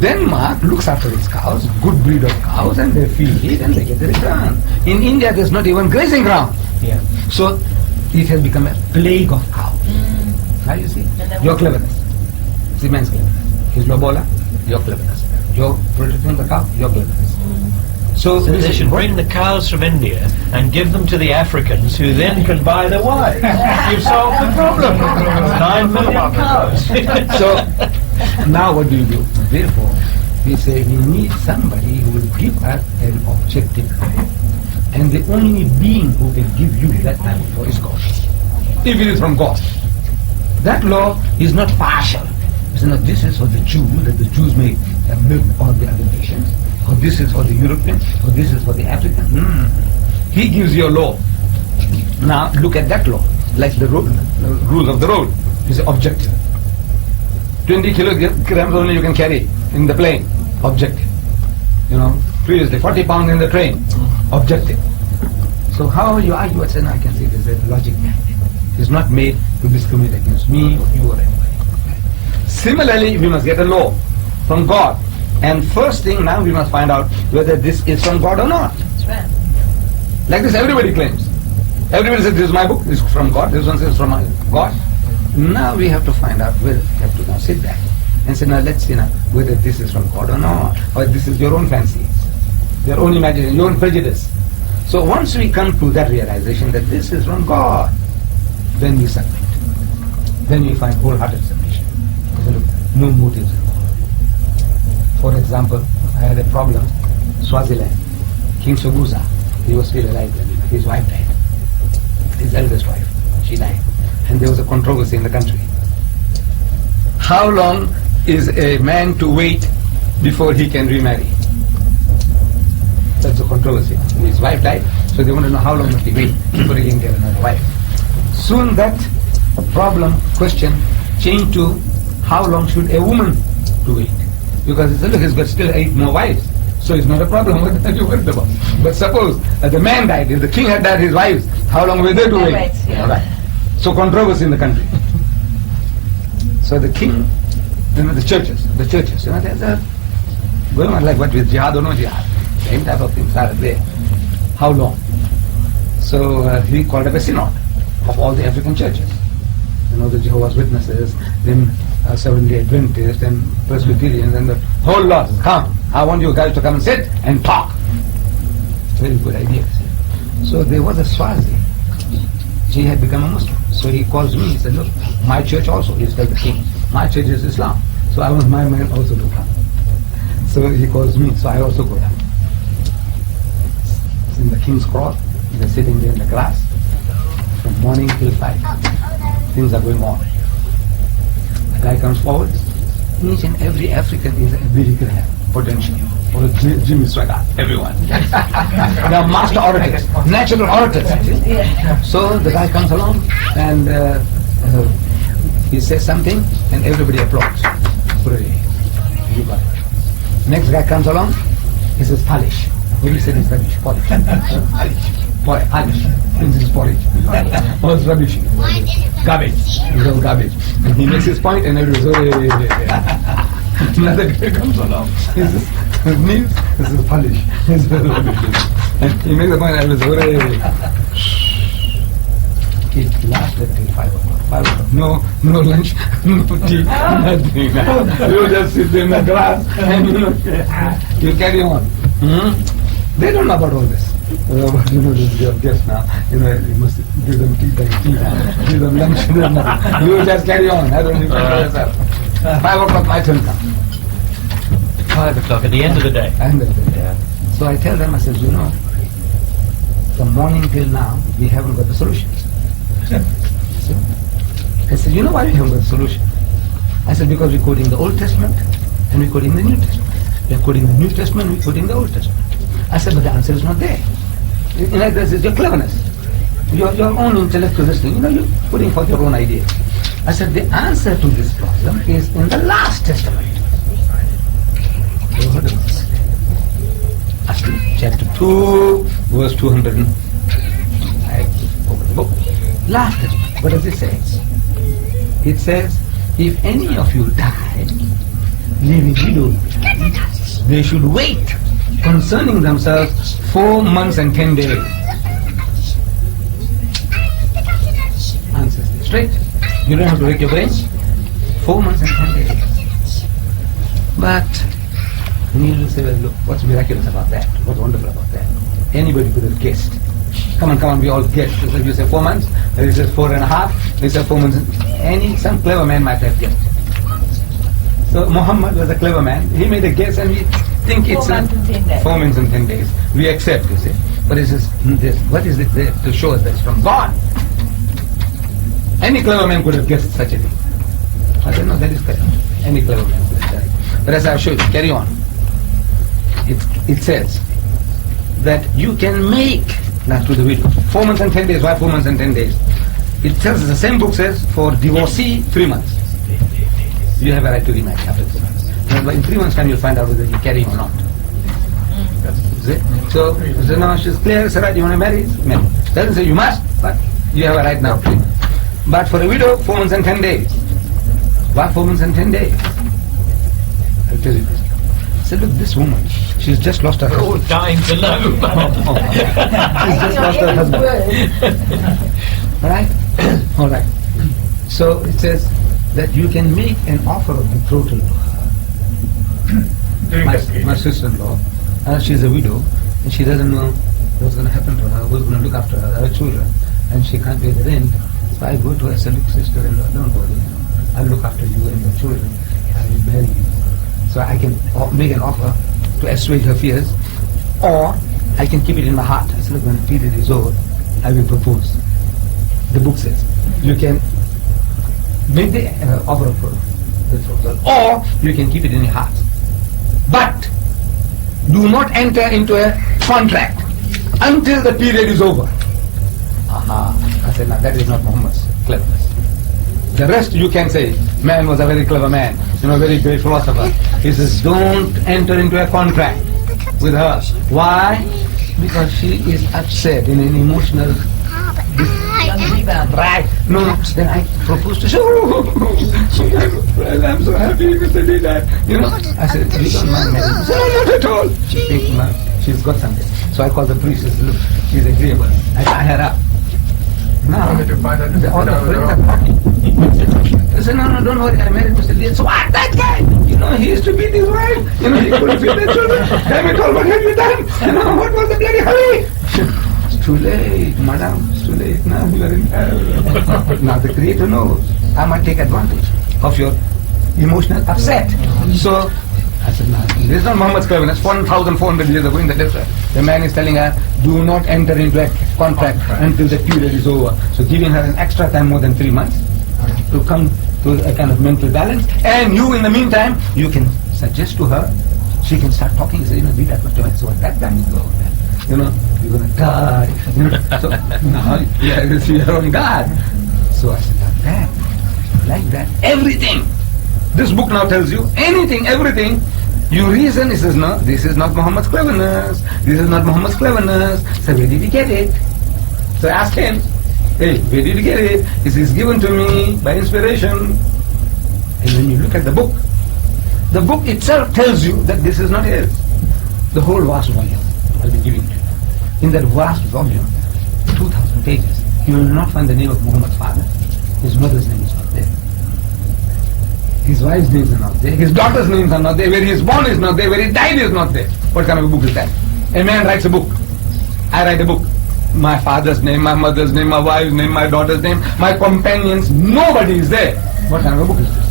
Denmark looks after its cows, good breed of cows, and they feed it and they get the return. In India, there's not even grazing ground. Yeah. So it has become a plague of cows. Now you see, your cleverness. It's immense cleverness. His lobola, your cleverness. Your protecting the cow, your cleverness. So They should bring the cows from India and give them to the Africans, who then can buy their wives. You've solved the problem. 9 million cows. So now what do? Therefore, we say we need somebody who will give us an objective law. And the only being who can give you that type of law is God. If it is from God. That law is not partial. It's not, this is for the Jew, that the Jews may milk all the other nations, or this is for the European, or this is for the African. He gives you a law. Now look at that law, like the rules of the road. It's objective. 20 kilograms only you can carry in the plane. Objective. Previously 40 pounds in the train. Objective. So how you argue? I say, no, I can see there's a logic. It's not made to discriminate against me or you or anybody. Similarly, we must get a law from God. And first thing, now we must find out whether this is from God or not. That's right. Like this, everybody claims. Everybody says, this is my book, this is from God, this one says from God. Now we have to find out whether, we have to now sit back and say, now let's see now whether this is from God or not, or this is your own fancies, your own imagination, your own prejudice. So once we come to that realization that this is from God, then we submit. Then we find wholehearted submission. No motives involved. For example, I had a problem, Swaziland, King Soguza, he was still alive then, his wife died. His eldest wife, she died. And there was a controversy in the country. How long is a man to wait before he can remarry? That's the controversy. His wife died, so they want to know how long must he wait before he can get another wife. Soon that question changed to how long should a woman to wait? Because he said, look, he's got still 8 more wives. So it's not a problem, what are you worried about? But suppose the man died, if the king had died, his wives, how long were they to wait? Yeah. All right. So controversy in the country. So the king, the churches, there's a going on like what with jihad or no jihad. Same type of things are there. How long? So he called up a synod of all the African churches. The Jehovah's Witnesses, then Seventh-day Adventists, and Presbyterians, and the whole lot. Come, I want you guys to come and sit and talk. Very good idea. So there was a Swazi. She had become a Muslim. So he calls me, he said, look, my church also, he said the king, my church is Islam. So I want my man also to come. So he calls me, so I also go down. In the King's Cross, they're sitting there in the grass from morning till 5. Things are going on. The guy comes forward. Each and every African is a miracle potential. Or a Jimmy Swagger, everyone. They are master orators, natural orators. So the guy comes along and he says something and everybody applauds. Hooray. You got it. Next guy comes along, he says polish. What do you say is rubbish? Polish. Polish. This is porridge. Oh, it's rubbish. Garbage. It's all garbage. And he makes his point and everybody says, another guy comes along. He says, means this is polish. This is rubbish. And he makes the point and everybody says, it lasted till 5 o'clock. 5 o'clock. No lunch, no tea, nothing. You just sit in the grass and you carry on. They don't know about all this. But this your guest now. You must give them tea, give them lunch. You just carry on. I don't need to yourself. 5 o'clock, my turn comes. 5 o'clock at the end of the day. End of the day. So I tell them, I said, from morning till now, we haven't got the solution. See? I said, you know why we haven't got the solution? I said, because we're quoting the Old Testament and we're quoting the New Testament. We're quoting the New Testament, we're quoting the Old Testament. I said, but the answer is not there. In other words, it's your cleverness, your own intellectual listening. You're putting forth your own idea. I said, the answer to this problem is in the last testament. Chapter 2, verse 200. I open the book. Last testament. What does it say? It says, if any of you die, leaving widows, they should wait concerning themselves 4 months and 10 days. Answers straight. You don't have to wake your brains. 4 months and 10 days. But you will say, well, look, what's miraculous about that? What's wonderful about that? Anybody could have guessed. Come on, we all guess. So you say 4 months, then you say 4.5, they say 4 months. Some clever man might have guessed. So Muhammad was a clever man. He made a guess and we think it's 4 months and 10 days. 4 months and 10 days. We accept, you see. But what is it there to show us that it's from God? Any clever man could have guessed such a thing. I said, no, that is correct. Any clever man could have done it. But as I'll show you, carry on. It says that you can make, not to the widow, 4 months and 10 days. Why 4 months and 10 days? It tells us, the same book says, for divorcee, 3 months. You have a right to remarry after 3 months. But in 3 months' time, you'll find out whether you carry or not. Is it? So, now she's clear, it's right, you want to marry? Marry. Doesn't say you must, but you have a right now. But for a widow, 4 months and 10 days. Why 4 months and 10 days? I'll tell you this. I said, look, this woman, she's just lost her husband. Oh, dying to know. She's just lost her husband. All right. So it says that you can make an offer of betrothal to her. My sister-in-law, she's a widow, and she doesn't know what's going to happen to her, who's going to look after her children, and she can't pay the rent. So I go to her and say, look, sister-in-law, don't worry, I'll look after you and your children, I will marry you. So I can make an offer to assuage her fears, or I can keep it in my heart. I said, look, when the period is over, I will propose. The book says, you can make the offer of betrothal, or you can keep it in your heart. But do not enter into a contract until the period is over. I said, now that is not Muhammad's cleverness. The rest you can say, man was a very clever man, very great philosopher. He says, don't enter into a contract with her. Why? Because she is upset in an emotional right. No, then I proposed to say, well, I'm so happy Mr. Deedat. I said, you don't mind marrying? He said, no, not at all. She thinks, she's got something. So I called the priest and said, look, she's agreeable. I tie her up. Now, the order for it. I said, no, don't worry, I married Mr. Deedat. So what, that guy? He used to beat his wife. He couldn't feed the children. Damn it all, what have you done? What was the bloody hurry? It's too late, madam, it's too late. Now you are in hell. Now the Creator knows. I might take advantage of your emotional upset. So, I said, no, this is not Muhammad's cleverness. 1,400 years ago in the desert, the man is telling her, do not enter into a contract until the period is over. So giving her an extra time, more than 3 months, to come to a kind of mental balance. And you, in the meantime, you can suggest to her, she can start talking, say, Deedat must have, so at that time you go, you're going to die. So now you have to see your own God. So I said, like that, everything. This book now tells you anything, everything. You reason, he says, no, this is not Muhammad's cleverness. This is not Muhammad's cleverness. So where did he get it? So I asked him, hey, where did you get it? He says, given to me by inspiration. And when you look at the book itself tells you that this is not his. The whole vast volume I'll be giving to you. In that vast volume, 2,000 pages, you will not find the name of Muhammad's father. His mother's name is not there. His wife's names are not there. His daughter's names are not there. Where he is born is not there. Where he died is not there. What kind of a book is that? A man writes a book. I write a book. My father's name, my mother's name, my wife's name, my daughter's name, my companions, nobody is there. What kind of a book is this?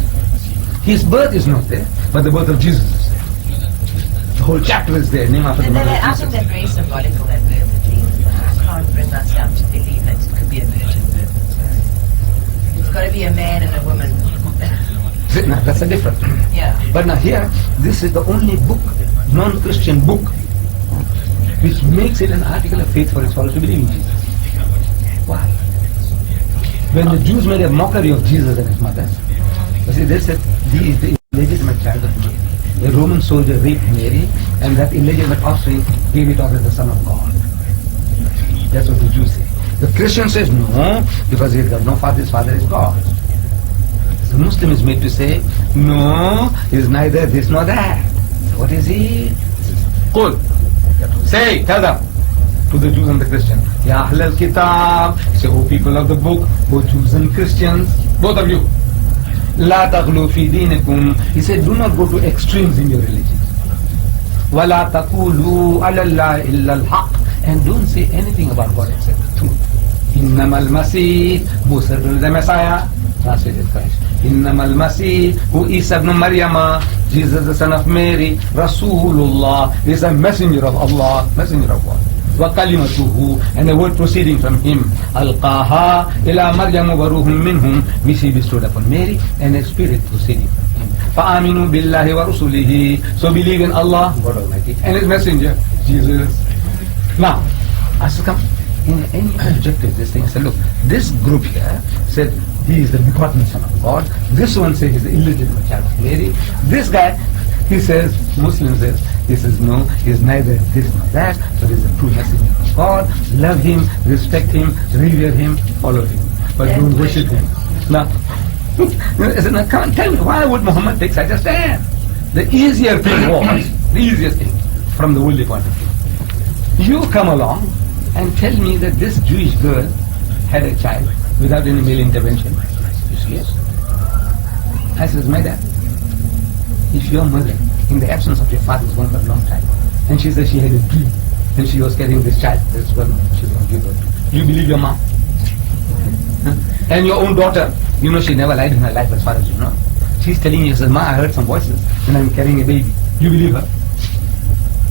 His birth is not there, but the birth of Jesus is there. The whole chapter is there, name after the mother of Jesus. I think they're very symbolical, that birth of Jesus. can't bring myself to believe that it could be a virgin birth. It's got to be a man and a woman. Now, that's a difference. Yeah. But now here, this is the only book, non-Christian book, which makes it an article of faith for its followers to believe in Jesus. Why? When the Jews made a mockery of Jesus and his mother, you see, they said, he is the illegitimate child of Mary. A Roman soldier raped Mary, and that illegitimate offspring gave it off as the Son of God. That's what the Jews say. The Christian says, no, because he has got no father, his father is God. The Muslim is made to say, no, he is neither this nor that. So what is he? Qul. Say, tell them, to the Jews and the Christians, Ya Ahl al-Kitab, say, O people of the book, both Jews and Christians, both of you, La taghlu fi dinikum. He said, do not go to extremes in your religion. Wa la taqulu ala Allah illa al-haq. And don't say anything about God except the truth. Innamal Masih, who is the Messiah, translated Christ. Innamal Masih, who is Ibn Maryama, Jesus the son of Mary, Rasulullah, is a messenger of Allah, messenger of God. Wa kalimatuhu, and a word proceeding from him. Alqaha ila Maryamu wa ruhum minhum, which he bestowed upon Mary, and a spirit proceeding from him. Fa'aminu billahi wa rusulihi, so believe in Allah, God Almighty, and his messenger, Jesus. Now, as to come in any objective, this thing said, look, this group here said he is the begotten son of God. This one says he's the illegitimate child of Mary. This guy, he says, Muslim says, he says no, he's neither this nor that, but he's a true messenger of God. Love him, respect him, revere him, follow him, but don't worship him. Now, I said, now come on, tell me, why would Muhammad take such a stand? The easier thing was, the easiest thing, from the worldly point of view. You come along and tell me that this Jewish girl had a child without any male intervention. You see, yes. I says, my dad, if your mother, in the absence of your father, is gone for a long time, and she says she had a dream, and she was carrying this child, this one she was going to give birth to. Do you believe your mom? And your own daughter, you know she never lied in her life as far as you know. She's telling you, says, Ma, I heard some voices, and I'm carrying a baby. Do you believe her?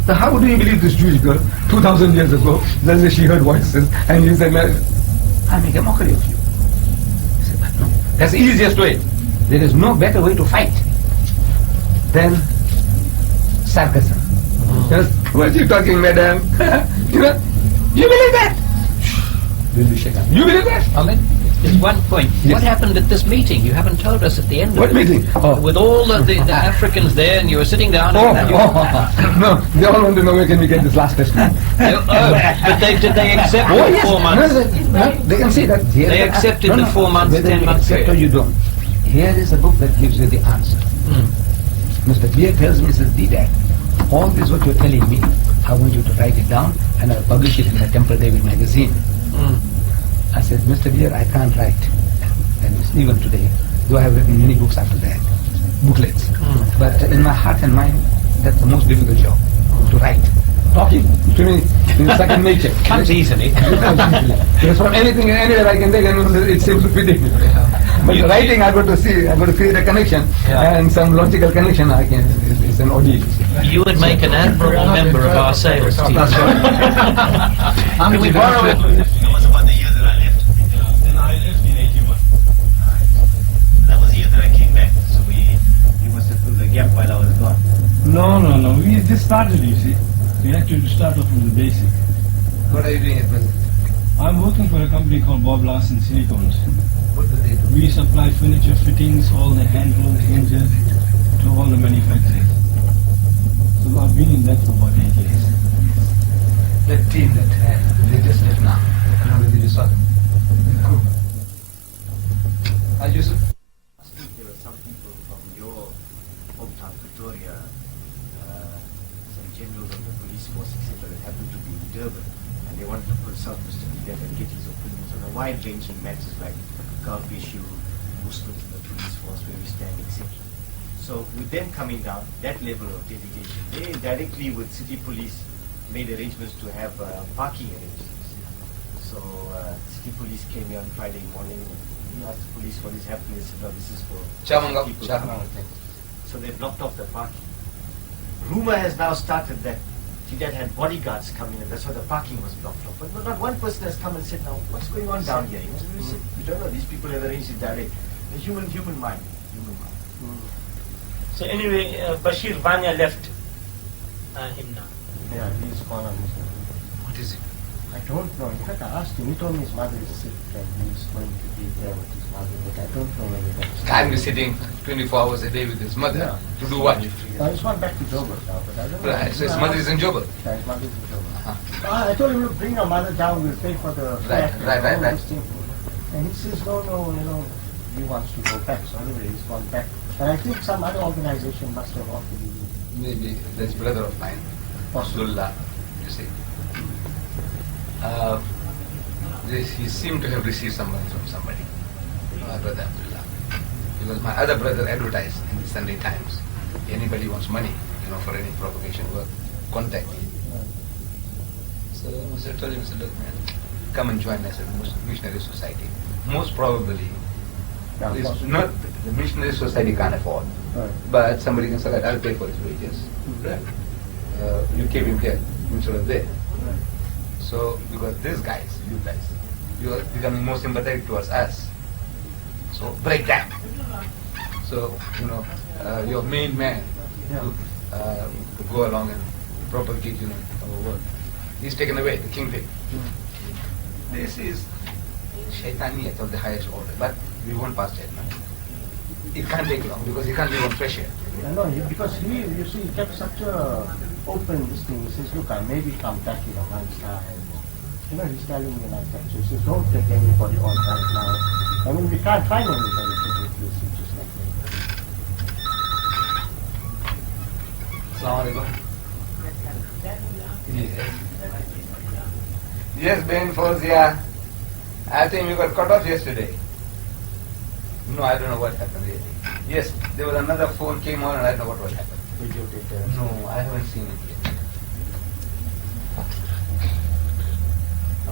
So how do you believe this Jewish girl, 2,000 years ago, that she heard voices, and you said, I make a mockery of you. He said, but no, that's the easiest way. There is no better way to fight than sarcasm. Just, what are you talking, madam? You know, you believe that? We'll be shaken. You believe that? Amen. There's one point. Yes. What happened at this meeting? You haven't told us at the end of What it. meeting? Oh. With all the Africans there, and you were sitting down. Oh, and no, they all want to know where can we get this last question. But did they accept the 4 months? No, they can say that. Here They accepted the 4 months, whether 10 you months accept or period. you don't. Here is a book that gives you the answer. Mr. Beer tells me, says, Deedat, all this what you're telling me, I want you to write it down and I'll publish it in the Temple David magazine. I said, Mr. Beer, I can't write. And even today, though I have written many books after that, booklets. But in my heart and mind, that's the most difficult job, to write. Talking, to me, is second nature. Comes easily. Because from anything and anywhere I can take, and it seems to fit in. But writing, I've got to see, I've got to create a connection, and some logical connection I can, it's an ordeal. You would make an admirable member of our sales team. That's right. Can we borrow it? That was about the year that I left. Then I left in 81. That was the year that I came back. So you must have filled the gap while I was gone. No. We just started, you see. We had to start off from the basic. What are you doing at present? I'm working for a company called Bob Larson Silicones. What do they do? We supply furniture fittings, all the handles, hinges, to all the manufacturers. So I've been in that for about 8 years. That team that they just left now. I don't know whether you saw them. Yusuf? There were some people from your hometown, Pretoria, some generals of the police force, etc., that happened to be in Durban, and they wanted to consult Mr. Deedat and get his opinions on a wide-ranging matters like Gulf issue, Muslims in the police force, where we stand, etc. So with them coming down, that level of delegation, they directly with city police made arrangements to have parking arrangements. So city police came here on Friday morning and asked the police what is happening. They said, no, this is for people. So they blocked off the parking. Rumor has now started that Deedat had bodyguards coming in, that's why the parking was blocked off. But not one person has come and said, now, what's going on down here? We don't know, these people have arranged it direct. The human mind. So anyway, Bashir Vanya left him now. Yeah, he's gone on. What is it? I don't know. In fact, I asked him. He told me his mother is sick and he's going to be there with his mother. But I don't know whether that's... Can't be sitting 24 hours a day with his mother. Yeah. To do what? No, he's gone back to Joburg now, but I don't know. Right, so his mother is in Joburg. Yeah, his mother is in Joburg. I told him, look, bring your mother down, we'll pay for the flat. Right. And he says, no, he wants to go back. So anyway, he's gone back. And I think some other organization must have offered him. Maybe this brother of mine, Abdullah, you see. He seemed to have received some money from somebody, my brother Abdullah. Because my other brother advertised in the Sunday Times. Anybody wants money, for any propagation work, contact me. So I told him, look man, come and join us at the Missionary Society. Most probably, it's not the Missionary Society can't afford, but somebody can say that I'll pay for his wages. Right. You keep him here instead of there. So, because these guys, you are becoming more sympathetic towards us. So, break that. So, your main man to go along and propagate, our work. He's taken away, the kingpin. This is shaitaniyat of the highest order, but we won't pass that now. It can't take long because he can't live on fresh air. No, because he kept such a open this thing. He says, look, I maybe come back in a month's time. He's telling me like that. So he says, don't take anybody on right now. I mean, we can't find anybody to do this. It's just like that. Assalamu alaikum. Yes, Ben Fozia. I think we got cut off yesterday. No, I don't know what happened really. Yes, there was another phone came on and I don't know what happened. No, I haven't seen it yet.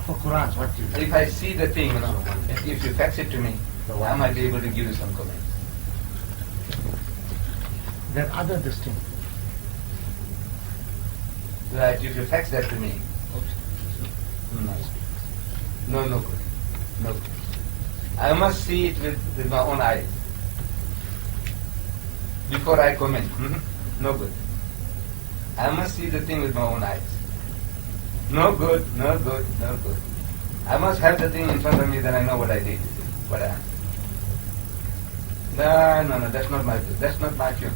For Qurans, what do you do? If I see the thing, if you fax it to me, I might be able to give you some comments. That other this thing. Right, if you fax that to me. No good. No good. I must see it with my own eyes. Before I comment. No good. I must see the thing with my own eyes. No good. I must have the thing in front of me, then I know what I did. No, that's not my tune.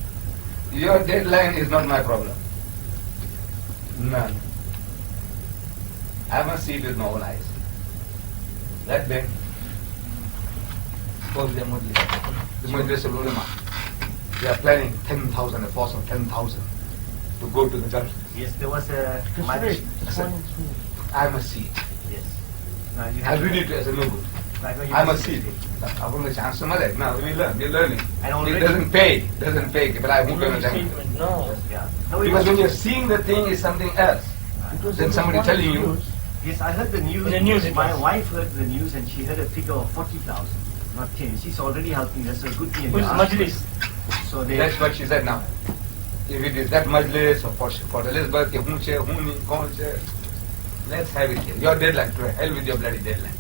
Your deadline is not my problem. None. I must see it with my own eyes. That Ben, the Majlis al Ulama, they are planning 10,000, a force of 10,000 to go to the junction. Yes, there was a... I must see it. Yes. I read it as a no good. I must see it. I want the chance to now we're learning. It doesn't pay, but I won't learn. No. Because when you're seeing the thing is something else, then somebody telling you. Yes, I heard the news. In the news my wife heard the news and she heard a figure of 40,000, not 10. She's already helping. That's a good thing. Who's Majlis? So that's what she said now. If it is that Majlis or for Elizabeth, let's have it here. Your deadline, to hell with your bloody deadline.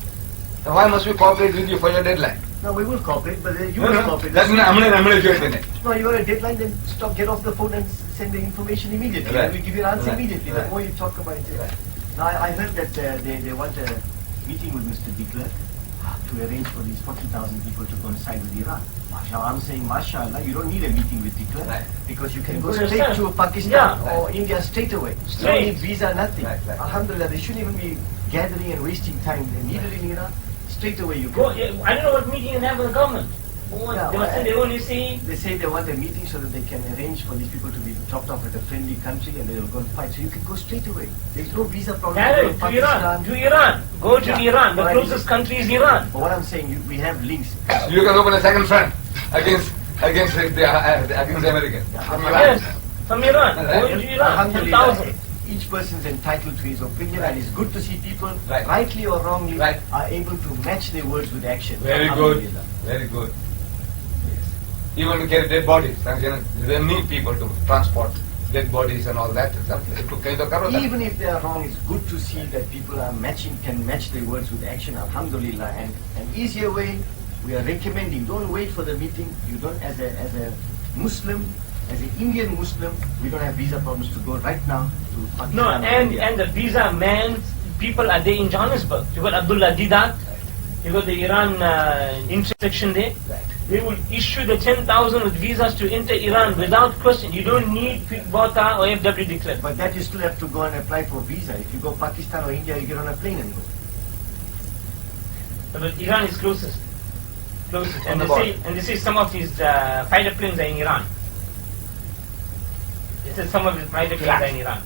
So why must we cooperate with you for your deadline? No, we will cooperate, but you will cooperate. That's not, No, you got a deadline, then get off the phone and send the information immediately. Right. We'll give you an answer immediately. Right. The more you talk about it. Right. Now, I heard that they want a meeting with Mr. Deedat to arrange for these 40,000 people to coincide with Iran. I'm saying, mashallah, you don't need a meeting with Deedat, right, because you can go Good straight yourself. to Pakistan Yeah. or India straight away. Straight. You don't need visa, nothing. Right, right. Alhamdulillah, they shouldn't even be gathering and wasting time. They need it in Iran. Straight away you Go, can. I don't know what meeting you have with the government. Yeah, They must say they only see. They say they want a meeting so that they can arrange for these people to be dropped off at a friendly country and they will go and fight. So you can go straight away. There's no visa problem. Carry to Iran. To Iran. Go to Yeah. Iran. The But closest country is Iran. But what I'm saying, we have links. You can open a second front against America. From Iran. Yes. From Iran. Go to Iran. Alhamdulillah, 10,000. each person is entitled to his opinion, and it's good to see people, Right. rightly or wrongly, Right. are able to match their words with action. Very good. Very good. Yes. Even to carry dead bodies, they need people to transport dead bodies and all that. Even if they are wrong, it's good to see that people are can match their words with action, alhamdulillah. And an easier way, we are recommending, don't wait for the meeting. You don't, as a Muslim, as an Indian Muslim, we don't have visa problems to go right now to Pakistan. No, or India. and the visa man, people are there in Johannesburg. You got Abdullah Deedat, you got the Iran intersection there. They will issue the 10,000 with visas to enter Iran without question. You don't need Bota or FW declared. But that you still have to go and apply for visa. If you go Pakistan or India, you get on a plane and go. But Iran is closest. And On they say some of his fighter planes are in Iran. They say some of his fighter planes are in Iran.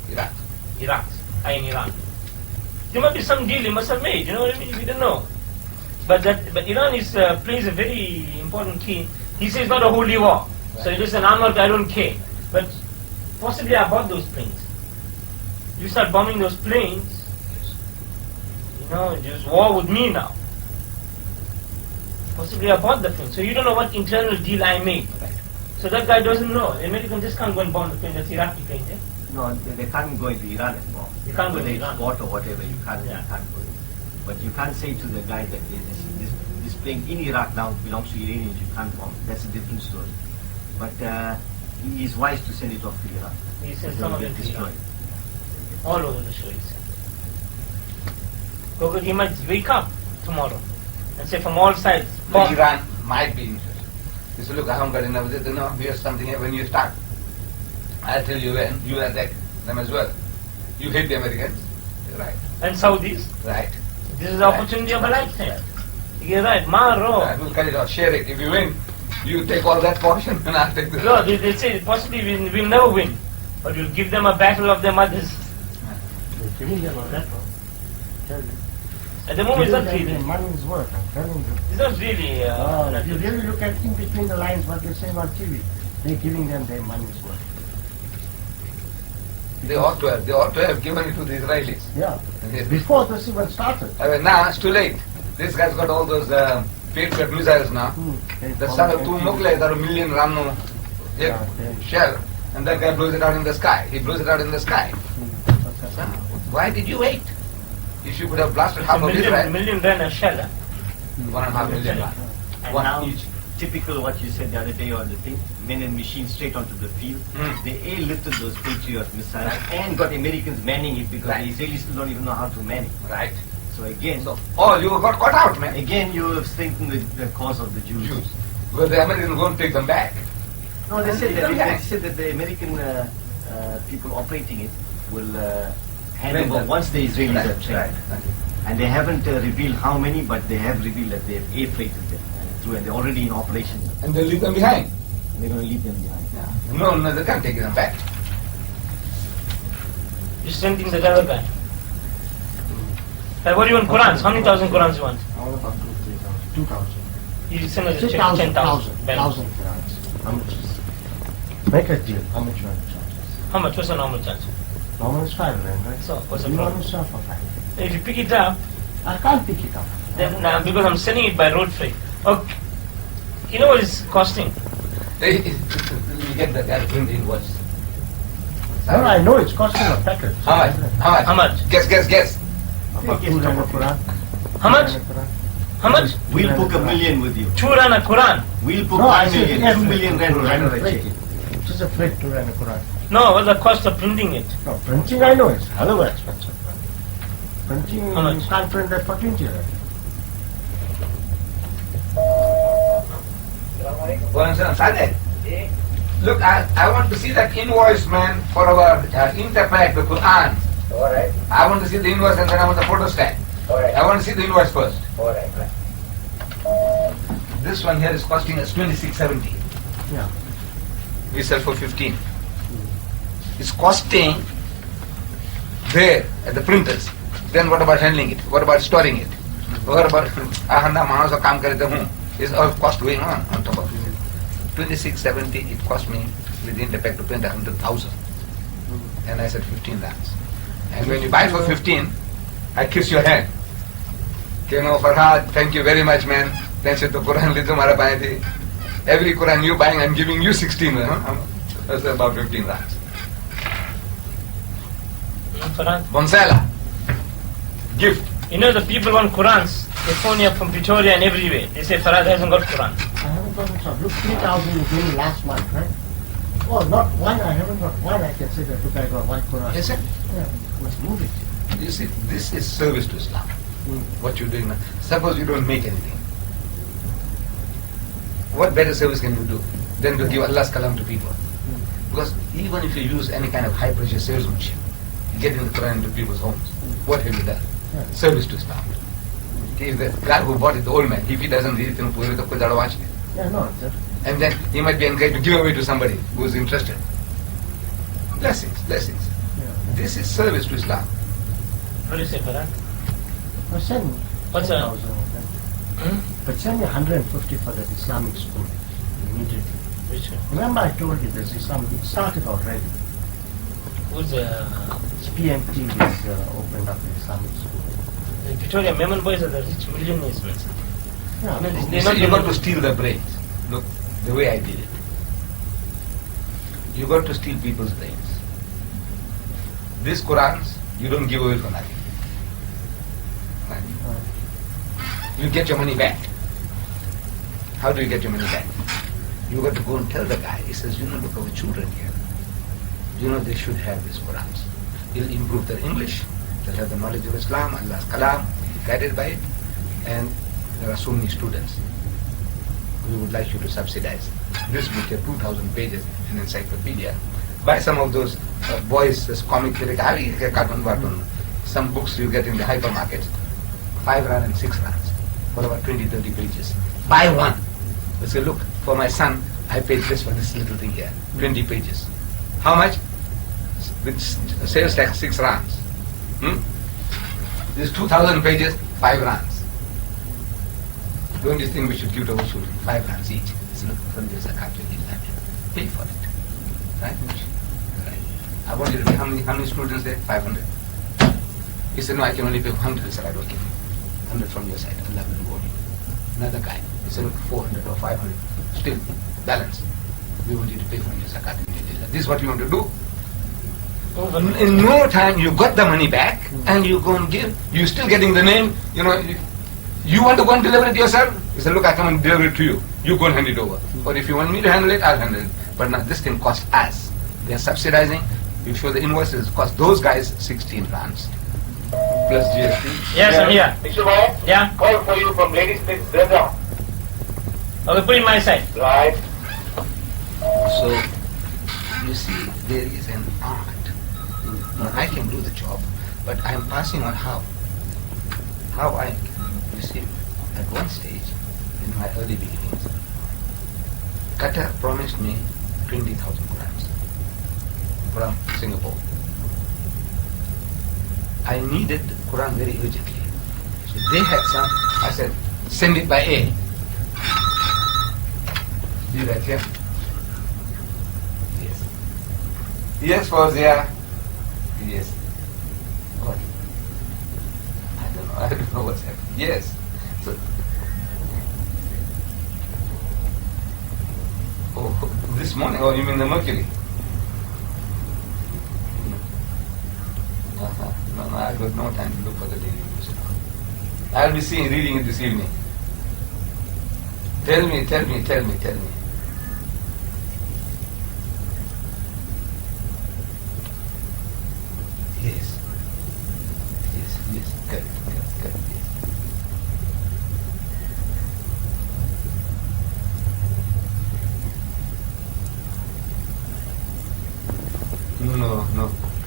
Iraq are in Iran. There must be some deal he must have made, you know what I mean? We don't know. But Iran plays a very important key. He says not a holy war. So it is an armored, I don't care. But possibly I bought those planes. You start bombing those planes, you know, there's war with me now. Possibly I bought the plane. So you don't know what internal deal I made. So that guy doesn't know. The Americans just can't go and bomb the plane. That's Iraqi plane, eh? No, they can't go into Iran and bomb. You can't go Whether to it's Iran. bought or whatever, you can't go in. But you can't say to the guy that this plane in Iraq now belongs to Iranians, you can't bomb. That's a different story. But he is wise to send it off to Iran. He sent some of it to Iran. All over the show, he said. Because he might wake up tomorrow and say from all sides, bomb. Iran might be interested. He said, look, I haven't got enough, here's something here when you start. I'll tell you when, you attack them as well. You hate the Americans, right. And Saudis. Right. This is the opportunity of a lifetime. You're right, Maro. We'll cut it off, share it. If you win, you take all that portion and I'll take this. No, they say possibly we'll never win. But we'll give them a battle of their mothers. They're giving them a battle. Tell you. At the moment, it's not really. Their money's worth, I'm telling you. It's not really. If you really look at in between the lines what they're saying on TV, they're giving them their money's worth. They ought to have given it to the Israelis. Yeah. Yes. Before this even started. I mean, now it's too late. This guy's got all those Patriot missiles now. The son of two Mughal, there are 1 million Ramno shell, and that guy blows it out in the sky. He blows it out in the sky. So, why did you wait? If you could have blasted half of Israel. million rand a shell. 1.5 million rand. And One now, each. typical what you said the other day on the thing, men and machines straight onto the field. They airlifted those Patriot missiles and got Americans manning it because the Israelis still don't even know how to man it. Right. So again, you got caught out, man. Again, you have strengthened the cause of the Jews. Well, the Americans won't take them back. No, they said that the American people operating it will hand over once the Israelis are trained. And they haven't revealed how many, but they have revealed that they have air freighted them through, and they're already in operation. And they'll leave them behind. They're going to leave them behind. Yeah. No, they can't take them back. You're sending the devil back. What do you want Qurans? How many thousand Qurans you want? All about 2,000. You send us 10,000. 10,000. 1,000 Qurans. How much is it? Make a deal. How much you want to charge? How much? What's the normal charge? Normal is 5 rand, right? So, what's the you problem? want to sell for 5. If you pick it up, I can't pick it up. then because I'm sending it by road freight. Okay. You know what it's costing? You get the guy print invoice. No, I know it's costing a package. How much? How much? How much? Guess. About 2 rand a Quran. How much? 2 rand a Quran. How much? We'll book 1 million with you. 2 rand a Quran. We'll book No, I 1 said million. yes, 2 million rand will hand over a freight check. it. Just a freight 2 rand a Quran. No, what's the cost of printing it? No, printing I know it's hell of expensive. Printing, How much? you can't print that for 20 rand. Look, I want to see that invoice, man, for our interpret the Quran. Alright. I want to see the invoice and then I want the photo stand. Alright. I want to see the invoice first. Alright. This one here is costing us 26.70. Yeah. We sell for 15. It's costing there at the printers. Then what about handling it? What about storing it? What about is all cost going on top of it. 26.70 it cost me with the Interpack to print 100,000. And I said 15 lakhs. And when you buy for 15, I kiss your hand. Farhad, thank you very much, man. Then said the Quran every Quran you buying, I'm giving you 16. That's about 15 lakhs. Quran? Bonsala. Gift. You know the people want Qurans. They phone you up from Pretoria and everywhere. They say Farad hasn't got Quran. I haven't got it. Look, 3,000 you gave me last month, right? Oh, not one. I haven't got one. I can say that. Look, I got one Quran. Yes, sir. Yeah, must move it. You see, this is service to Islam. What you're doing now. Suppose you don't make anything. What better service can you do than to give Allah's kalam to people? Because even if you use any kind of high pressure salesmanship, getting the Quran into people's homes, what have you done? Service to Islam. If the guy who bought it, the old man, if he doesn't read it, Yeah, no, sir. and then he might be encouraged to give away to somebody who is interested. Blessings, blessings. Yeah. This is service to Islam. What do you say, Farad? Well, send What's 10,000 of them. But send me 150 for that Islamic school immediately. Which one? Remember I told you there's Islamic, it started already. Who's PMT is opened up the Islamic school. the Pretoria Memon boys are the rich millionaires, man. Yeah, I mean, You they're see, not you got gonna- to steal their brains. Look, the way I did it. You got to steal people's brains. These Qurans, you don't give away for nothing. Right? You get your money back. How do you get your money back? You got to go and tell the guy. He says, look, our children here. They should have these Qurans. It'll improve their English. They'll have the knowledge of Islam, Allah's Kalam, guided by it. And there are so many students. We would like you to subsidize this book here, 2,000 pages, an encyclopedia. Buy some of those boys, this comic, cartoon. Some books you get in the hypermarkets, 5 rand and 6 rands for about 20, 30 pages. Buy one. They say, look, for my son, I paid this for this little thing here, 20 pages. How much? With sales tax, 6 rands. This 2,000 pages, 5 rands. Don't you think we should give to our children 5 rands each? So look, from the zakat, pay for it. Right? Right. I want you to pay how many students there? 500. He said, no, I can only pay 100. He said, I don't give you 100 from your side. Allah will reward you. Another guy, he said, look, 400 or 500. Still, balance. We want you to pay from your zakat. This is what you want to do. In no time, you got the money back, and you go and give. You're still getting the name. You want to go and deliver it yourself? He said, look, I come and deliver it to you. You go and hand it over. Or if you want me to handle it, I'll handle it. But now this can cost us. They're subsidizing. You show the invoices, cost those guys 16 rands. Plus GST. Yes, I'm here. Mr. Bhatt, Yeah? call for you from Ladies Place, brother. Okay, put in my side. Right. So, you see, there is an art. Now, I can do the job, but I am passing on how. You see, at one stage, in my early beginnings, Qatar promised me 20,000 Qurans from Singapore. I needed Quran very urgently. So they had some. I said, send it by air. See that here? Yes. Yes, Fauzia. Yes. What? I don't know what's happening. Yes. So, this morning? Oh, you mean the Mercury? No, I got no time to look for the daily news. I'll be reading it this evening. Tell me. Yes. Correct, yes.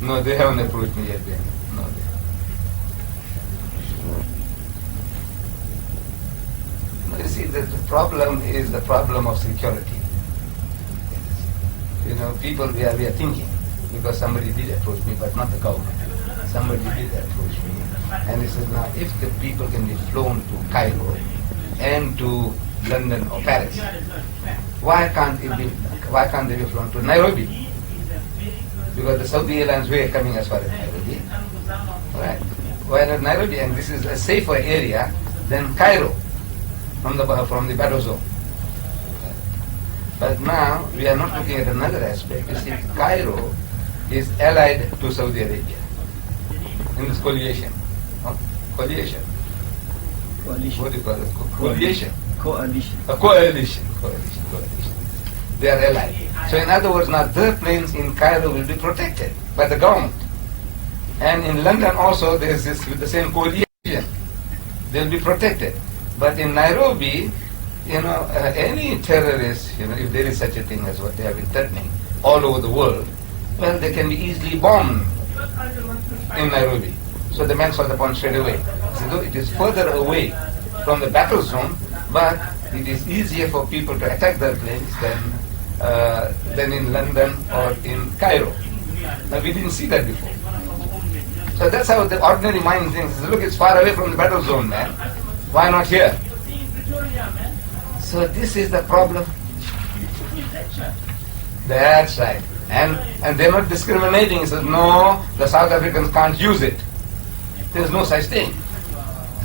No, they haven't approached me yet. No, you see, the problem is the problem of security. People, we are thinking, because somebody did approach me, but not the government. Somebody did approach me. And he said, now, if the people can be flown to Cairo and to London or Paris, why can't they be flown to Nairobi? Because the Saudi Airlines were coming as far as Nairobi. Right? Why not Nairobi? And this is a safer area than Cairo from the battle zone. But now we are not looking at another aspect. You see, Cairo is allied to Saudi Arabia. in this coalition? Coalition. Coalition. What do you call it? Coalition. Coalition. A coalition. They are allied. So in other words, now their planes in Cairo will be protected by the government. And in London also there is this with the same coalition. They'll be protected. But in Nairobi, any terrorist, if there is such a thing as what they have been threatening all over the world, well, they can be easily bombed in Nairobi. So the man saw the point straight away. So it is further away from the battle zone, but it is easier for people to attack their planes than in London or in Cairo. Now we didn't see that before. So that's how the ordinary mind thinks. Look, it's far away from the battle zone, man. Why not here? So this is the problem. That's right. And they're not discriminating. He says, no, the South Africans can't use it. There's no such thing.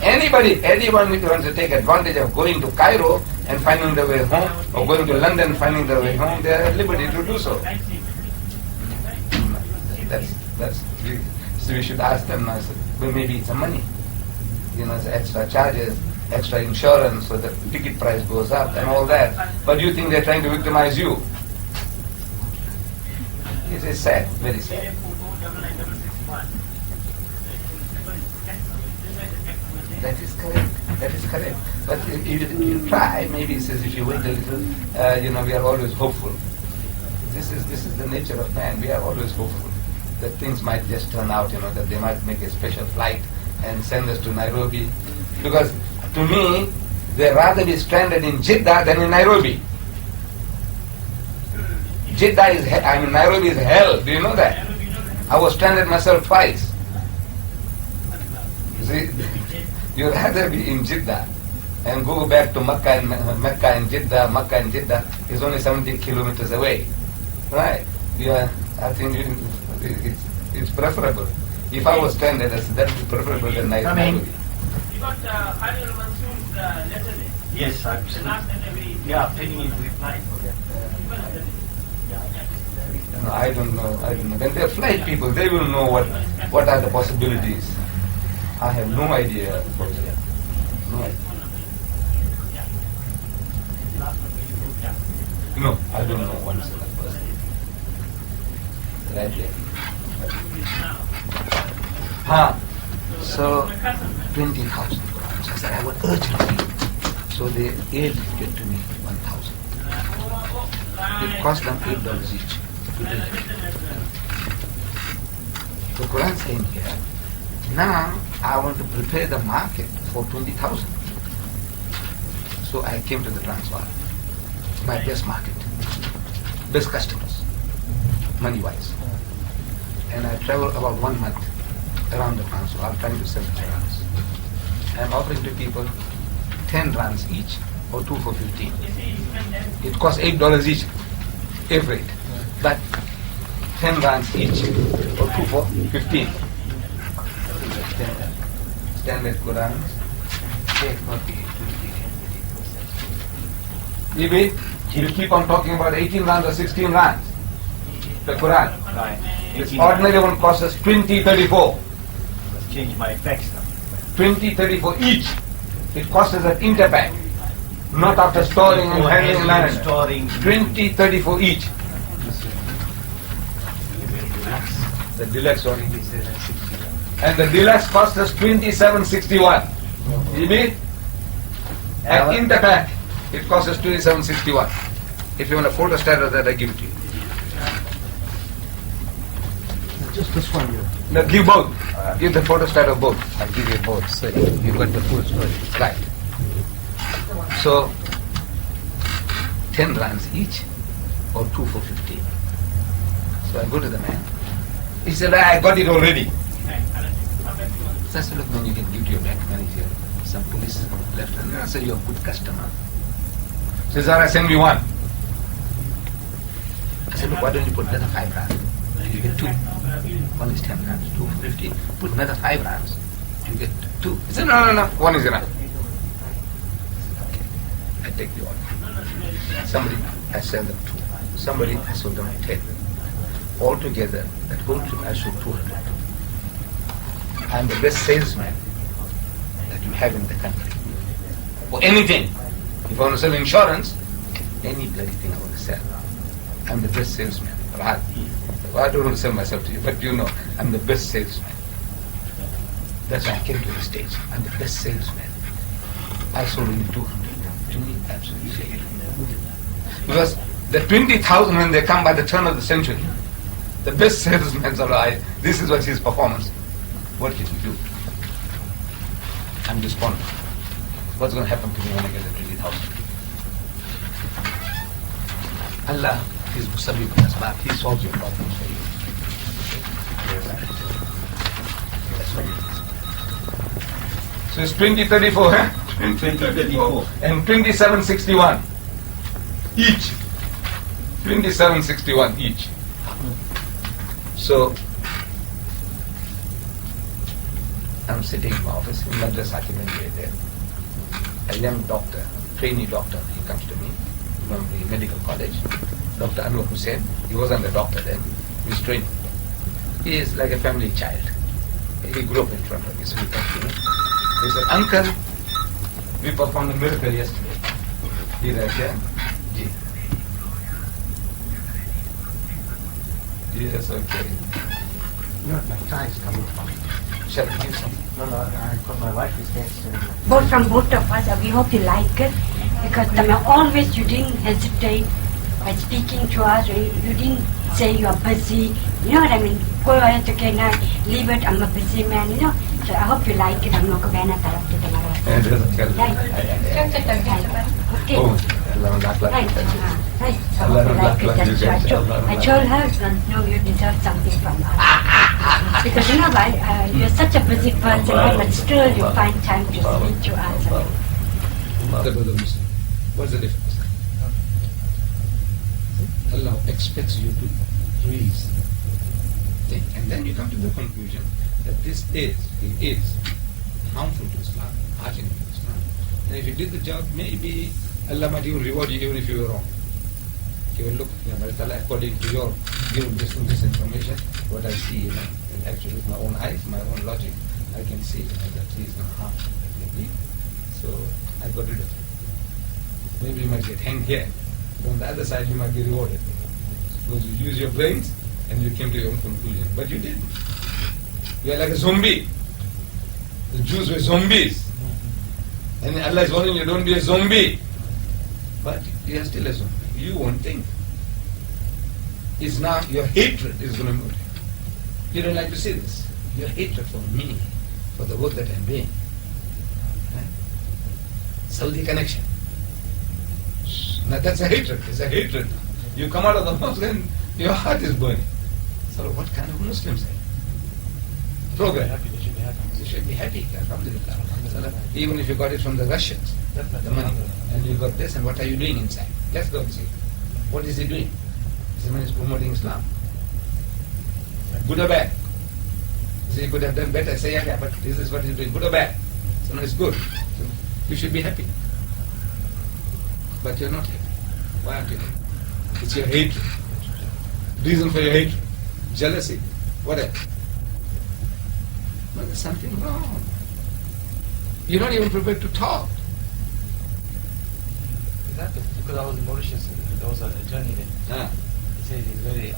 Anyone who wants to take advantage of going to Cairo and finding their way home, or going to London and finding their way home, they are at liberty to do so. So we should ask them, well, maybe it's a money. It's extra charges, extra insurance, so the ticket price goes up and all that. But you think they're trying to victimize you? It is sad, very sad. That is correct. But if you try, maybe it says if you wait a little, we are always hopeful. This is the nature of man. We are always hopeful that things might just turn out, that they might make a special flight and send us to Nairobi. Because to me, they'd rather be stranded in Jeddah than in Nairobi. Nairobi is hell. Do you know that? I was stranded myself twice. You see, you'd rather be in Jeddah and go back to Mecca and Jeddah. Mecca and Jeddah is only 70 kilometers away. Right? I think it's preferable. If I was stranded, that would be preferable than Nairobi. You got Khalil Mansoor's letter there? Yes, I've The last letter Penny is replying for that. No, I don't know. When they're flight people, they will know what are the possibilities. I have no idea. No idea. No, I don't know what is that person. Right there. So 20,000 crowns. I said I would urgently. So they airlifted to me 1,000. It cost them $8 each. The Quran saying here, now I want to prepare the market for 20,000. So I came to the Transvaal, my best market, best customers, money-wise. And I traveled about 1 month around the Transvaal trying to sell the rands. I'm offering to people 10 rands each or 2 for 15. It costs $8 each, every. But 10 rands each or 2 for 15. Standard Quran. Maybe you keep on talking about 18 rands or 16 rands. The Quran. Right. This ordinary one costs us 20.34. Let's change my text now. 20.34 each. It costs us at Interbank. Not after storing and handling and management. Storing. 20.34 each. The deluxe one. And the deluxe cost us 27.61. You mean? At Interbank, it costs us 27.61. If you want a photo stat of that, I give it to you. Just this one here. No, give both. Give the photo stat of both. I'll give you both, so you got the full story. Right. So, 10 rands each, or 2 for 15. So I go to the man. He said, I got it already. So I said, look, man, you can give to your bank manager some police left. And I said, you're a good customer. He says, all right, send me one. I said, look, why don't you put another 5 rands? You get 2. One is 10 rands, 2 for 15. Put another 5 rands. You get 2. He said, no, 1 is enough. Okay. I take the order. Somebody, I sell them 2. Somebody, I sold them 10. Altogether, that whole trip I sold 200. I'm the best salesman that you have in the country. For anything. If I want to sell insurance, any bloody thing I want to sell. I'm the best salesman. Right? I don't want to sell myself to you, but you know, I'm the best salesman. That's why I came to the stage. I'm the best salesman. I sold only 200. To me, absolutely failure. Because the 20,000 when they come by the turn of the century, the best salesmen are this is what his performance. What did you do? I'm despondent. What's going to happen to me when I get the 20,000? Allah is Musabib Asbab. He solves your problems for you. That's what it is. So it's 2034, huh? 2034. And 2761 each. 2761 each. So I'm sitting in my office in Madras Hakimanjay there. A young doctor, trainee doctor, he comes to me from the medical college. Dr. Anwar Hussain, he wasn't a doctor then, he was training. He is like a family child. He grew up in front of me, so he comes to me. He said, Uncle, we performed a miracle yesterday. He said, yeah? Yes, okay. No, my tie is coming from. Shall I give some? No, because my wife is there. Both from both of us, we hope you like it, because always you didn't hesitate by speaking to us. You didn't say you are busy. You know what I mean? Go ahead, okay, now leave it. I'm a busy man, you know. So I hope you like it. I'm not going to taraf to tomorrow. Okay. Oh, Right. I hope you like it. That's right. I told her, no, you deserve something from us. Because you know why? You're such a busy person, but still you find time to speak to us. What's the difference? Allah expects you to breathe, think, and then you come to the conclusion that this is harmful to Islam, harmful to Islam. And if you did the job, maybe Allah might even reward you even if you were wrong. He will look, according to your given this information, what I see, and actually with my own eyes, my own logic, I can see that he is not harmful. So I got rid of him. Maybe you might get hanged here, but on the other side you might be rewarded. Because you use your brains and you came to your own conclusion. But you didn't. You are like a zombie. The Jews were zombies. And Allah is warning you, don't be a zombie. But you are still a zombie. You won't think. It's now your hatred is going to move you. You don't like to see this. Your hatred for me, for the work that I'm doing. Saudi connection. Now that's a hatred. It's a hatred. You come out of the mosque and your heart is burning. So what kind of Muslims are you? Program. You should be happy. Alhamdulillah. Even if you got it from the Russians, the money, and you got this, and what are you doing inside? Let's go and see. What is he doing? This man is promoting Islam. Good or bad? So he could have done better. Say, yeah, but this is what he's doing. Good or bad? So no, it's good. So you should be happy. But you're not happy. Why aren't you happy? It's your hatred. Reason for your hatred. Jealousy. What else? Well, there's something wrong. You're not even prepared to talk. Exactly. Because I was in Mauritius, there was a journey there. He said he's very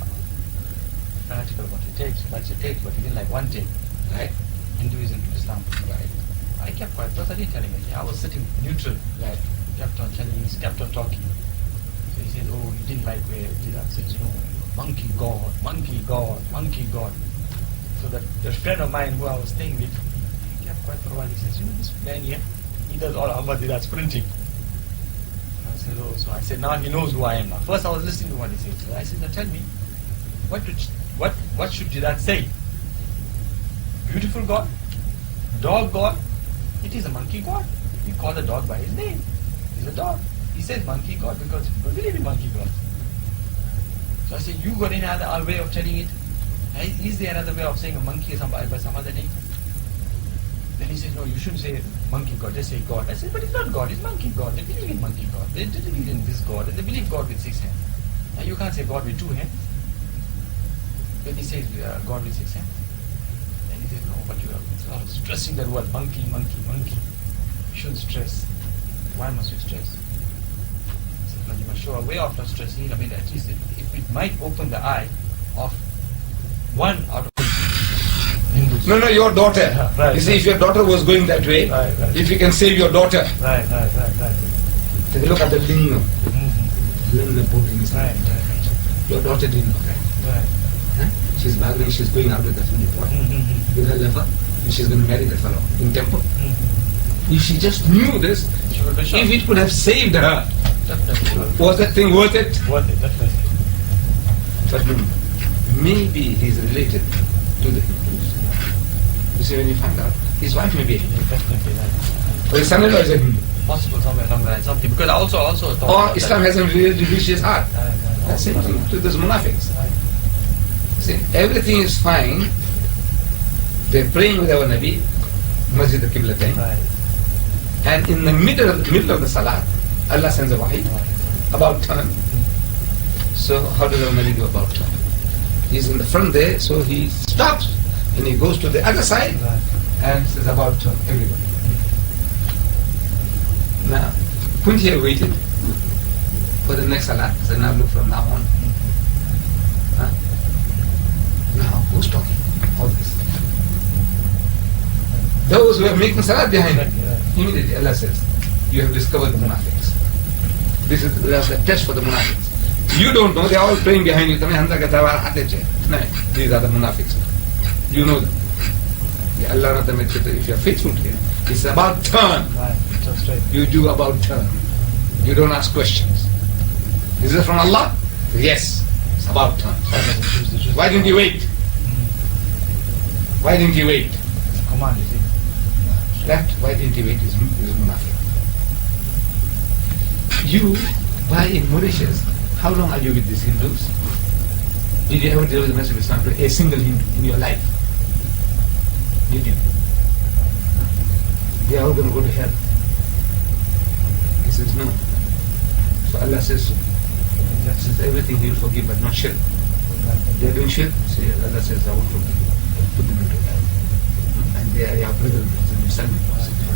fanatical about it takes, likes to take, but he didn't like one take. Right. Hinduism to Islam. Right. I kept quiet. First I didn't tell him anything. I was sitting neutral. Right. He kept on telling me, he kept on talking. So he said, oh, he didn't like where Deedat says, no, monkey god, monkey god, monkey god. So that the friend of mine who I was staying with, he kept quiet for a while. He says, you know, this man here, he does all Ahmed Deedat's printing. I said, oh, so I said, now he knows who I am now. First I was listening to what he said. So I said, now tell me, what should Deedat say? Beautiful God? Dog God? It is a monkey God. We call the dog by his name. He's a dog. He says monkey God because people believe in monkey God. So I said, you got any other way of telling it? Is there another way of saying a monkey by some other name? Then he said, no, you shouldn't say monkey God, just say God. I said, but it's not God, it's monkey God. They believe in monkey God. They believe in this God, and they believe God with 6 hands. Now you can't say God with 2 hands. Then he says God with 6 hands. Then he says, no, but you are stressing that word, monkey, monkey, monkey. You shouldn't stress. Why must you stress? He says, well, you must show a way of not stressing. I mean, at least if it might open the eye of one out of Hindus. No, your daughter. Right, you see, if your daughter was going that way, right. if you can save your daughter, Right. take a look at the lingam. Lingam putting his Right. Your daughter didn't know that. Right. Huh? She's bargaining, she's going out with that boy, with her lover, and she's going to marry that fellow in temple. If she just knew this, if it could have saved her, Definitely. was that thing worth it? Worth it, definitely. But maybe he's related to the Hindus. You see, when you find out, his wife may be a Hindu. Definitely, right. Or his son-in-law is a Hindu. Possible somewhere along the line, something. Because I also thought Or about Islam that. has a religious heart. That's it to those munafiqs. See, everything is fine. They're praying with our Nabi, Masjid al-Qiblatain. And in the middle of the Salat, Allah sends a wahi about turn. So how does our Nabi do about turn? He's in the front there, so he stops and he goes to the other side and says about turn, everybody. Now, couldn't he have waited for the next Salat? So now look from now on. Huh? Now, who's talking? All this. Those who are making Salat behind him. Immediately Allah says, you have discovered the munafiqs. This is a test for the munafiqs. You don't know, they are all praying behind you. No, these are the munafiqs. You know them. Allah, if you are faithful to Him, it's about turn. You do about turn. You don't ask questions. Is it from Allah? Yes. It's about turn. Why didn't you wait? Why didn't you wait? Come on, you see. That why didn't you wait is munafiq. You, why in Mauritius, how long are you with these Hindus? Did you ever deal with the message of Islam to a single Hindu in your life? Did you? They are all going to go to hell. He says no. So Allah says so. Allah says everything He will forgive, but not shirk. They are doing shirk. So Allah says I will forgive. Put them into hell. And they are your brothers and your sons.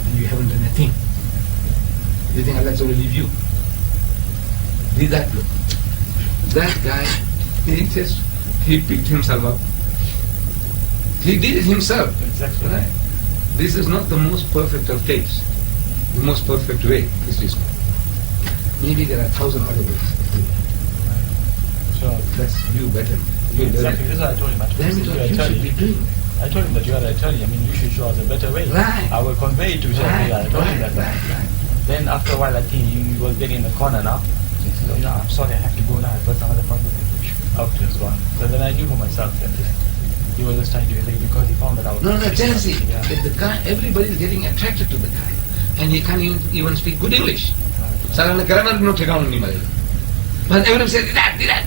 And you haven't done a thing. You think Allah is going to leave you? Read that book. That guy, he picked himself up. He did it himself. Exactly. Right? This is not the most perfect of tapes. The most perfect way is this one. Maybe there are 1,000 other ways. Sure. Let's do better. Exactly. This is what I told him. Then it's what you should be doing. I told him that you are the attorney. I mean, you should show us a better way. Right. I will convey it to him. I told him that. Right. Then after a while, I think he was getting in the corner now. He said, oh, yeah, I'm sorry, I have to go now. I've got some other problem. Out he was gone. So then I knew for myself that he was just trying to relate because he found that I was... No, jealousy. If the guy, everybody is getting attracted to the guy. And he can't even speak good English. But everyone says, Deedat.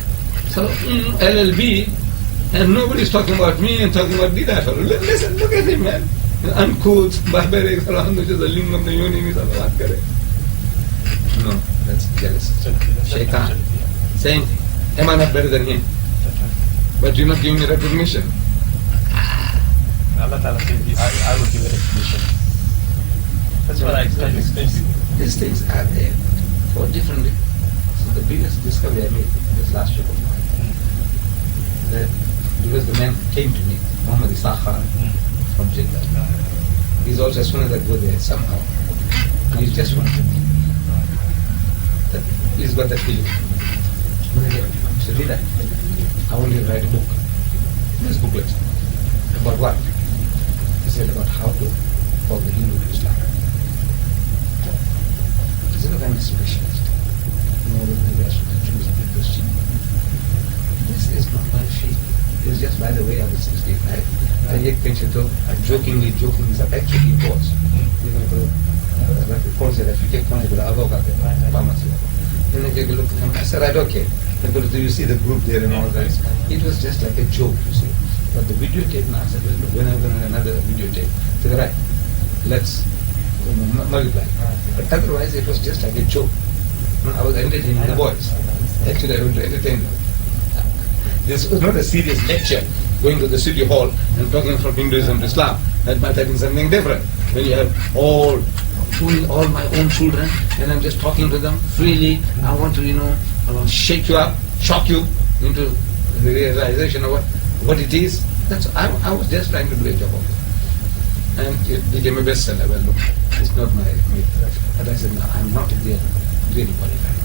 So, LLB, and nobody's talking about me and talking about Deedat. Listen, look at him, man. Uncouth, barbaric, lingam yoni. No, that's jealous. Shaitan. Same thing. Am I not better than him? But you're not giving me recognition. Allah Ta'ala says, I will give a recognition. That's what I explained to you. These things are there for different reasons. So the biggest discovery I made this last trip of mine, that because the man came to me, Muhammad Isa Khan from Jeddah. He's also, as soon as I go there, somehow, he's just wanted that he's got that feeling. So did I want you to write a book. This booklet. About what? He said about how to follow the Hindu to Islam. He said, look, I'm a specialist. More than the rest of the Jews and the Christian. This is not my faith. It's just by the way I was 65. I'm jokingly, सब actually was. कौन से refugee कौन है बोला अब होगा pharmacy. Then I take a look. I said, right, okay. Do you see the group there and all that? It was just like a joke, you see. But the videotape now, I said, look, when I'm going to another videotape, I said, right, let's multiply. But otherwise, it was just like a joke. I was entertaining the boys. Actually, I want to entertain them. This was not a serious lecture. going to the city hall and talking from Hinduism to Islam. That might have been something different. When you have showing all my own children, and I'm just talking to them freely, I want to, I want to shake you up, shock you into the realization of what it is. I was just trying to do a job of it. And it became a bestseller. Well, look, it's not my but I said, no, I'm not really qualified.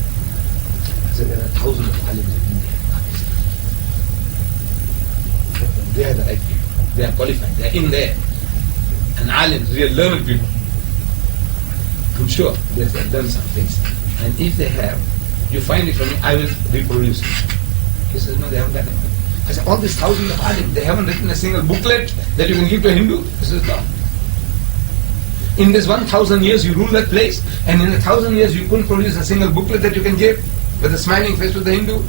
I said, there are thousands of alims in India and Pakistan. They are the right people. They are qualified. They are in there. And alims, real learned people. I'm sure they have done some things. And if they have, you find it for me, I will reproduce it. He says, no, they haven't done anything. I said, all these thousands of alims, they haven't written a single booklet that you can give to a Hindu? He says, no. In this 1,000 years you rule that place, and in 1,000 years you couldn't produce a single booklet that you can give with a smiling face to the Hindu?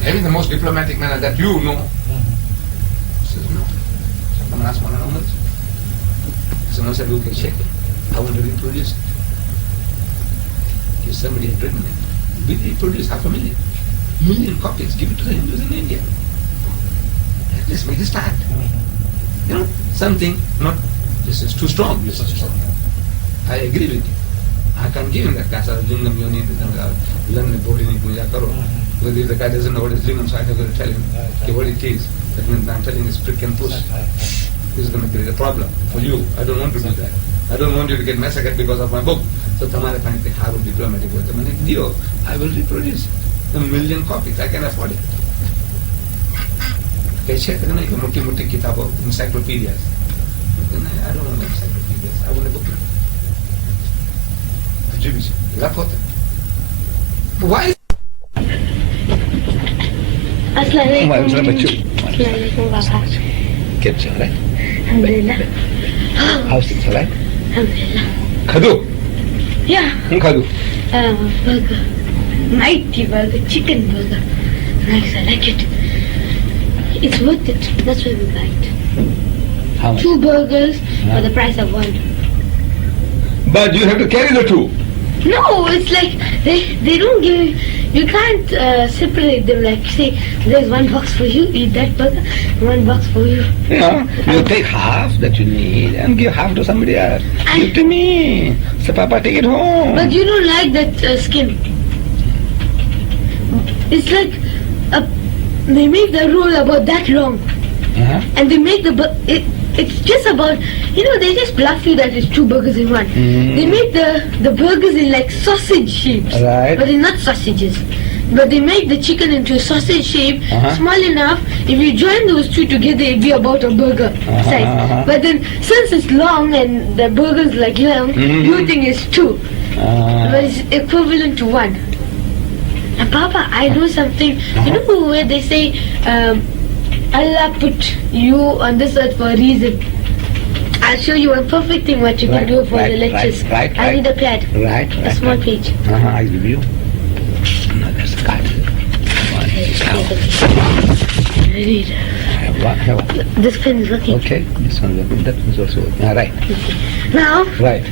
Maybe the most diplomatic manner that you know. He says, no. Someone asked Maulana Umar. Someone said, okay, check it. I want to reproduce it. If somebody had written it, we reproduce 500,000 copies, give it to the Hindus in India. Let's make a start. Something, not, this is too strong. This is too strong. I agree with you. I can't give him that kasa, lingam yoni, learn bodhini puja karo. Because if the guy doesn't know what is lingam, so I'm going to tell him what it is. That means I'm telling him it's prick and push. This is going to create a problem for you. I don't want to do that. I don't want you to get massacred because of my book. So tomorrow I have a diplomatic word. I will reproduce 1,000,000 copies. I can afford it. Mutti kitabo, encyclopedias. I don't want encyclopedias. I want a booklet. Attribution. Why? Assalamualaikum. Get you, right? Alhamdulillah. How's it, right? Alhamdulillah. Khadu? Yeah. Khadu? Burger. Mighty burger, chicken burger. Nice, I like it. It's worth it. That's why we buy it. How much? 2 burgers for the price of 1. But you have to carry the 2. No, it's like they don't give. You can't separate them. Like say, there's 1 box for you. Eat that burger. 1 box for you. You take half that you need and give half to somebody else. Give to me. So Papa, take it home. But you don't like that skin. It's like they make the roll about that long, and they make it's just about, they just bluff you that it's 2 burgers in 1. They make the burgers in like sausage shapes, right? But they're not sausages. But they make the chicken into a sausage shape, small enough. If you join those 2 together, it'd be about a burger size. But then, since it's long and the burger's like long, you think it's 2. But it's equivalent to 1. And Papa, I know something. You know where they say, Allah put you on this earth for a reason. I'll show you a perfect thing what you can do for the lectures. I need a pad. A small page. I give you. No, that's a card. Read. This pen is working. Okay, this one working. That one's also working. Right. Now, right.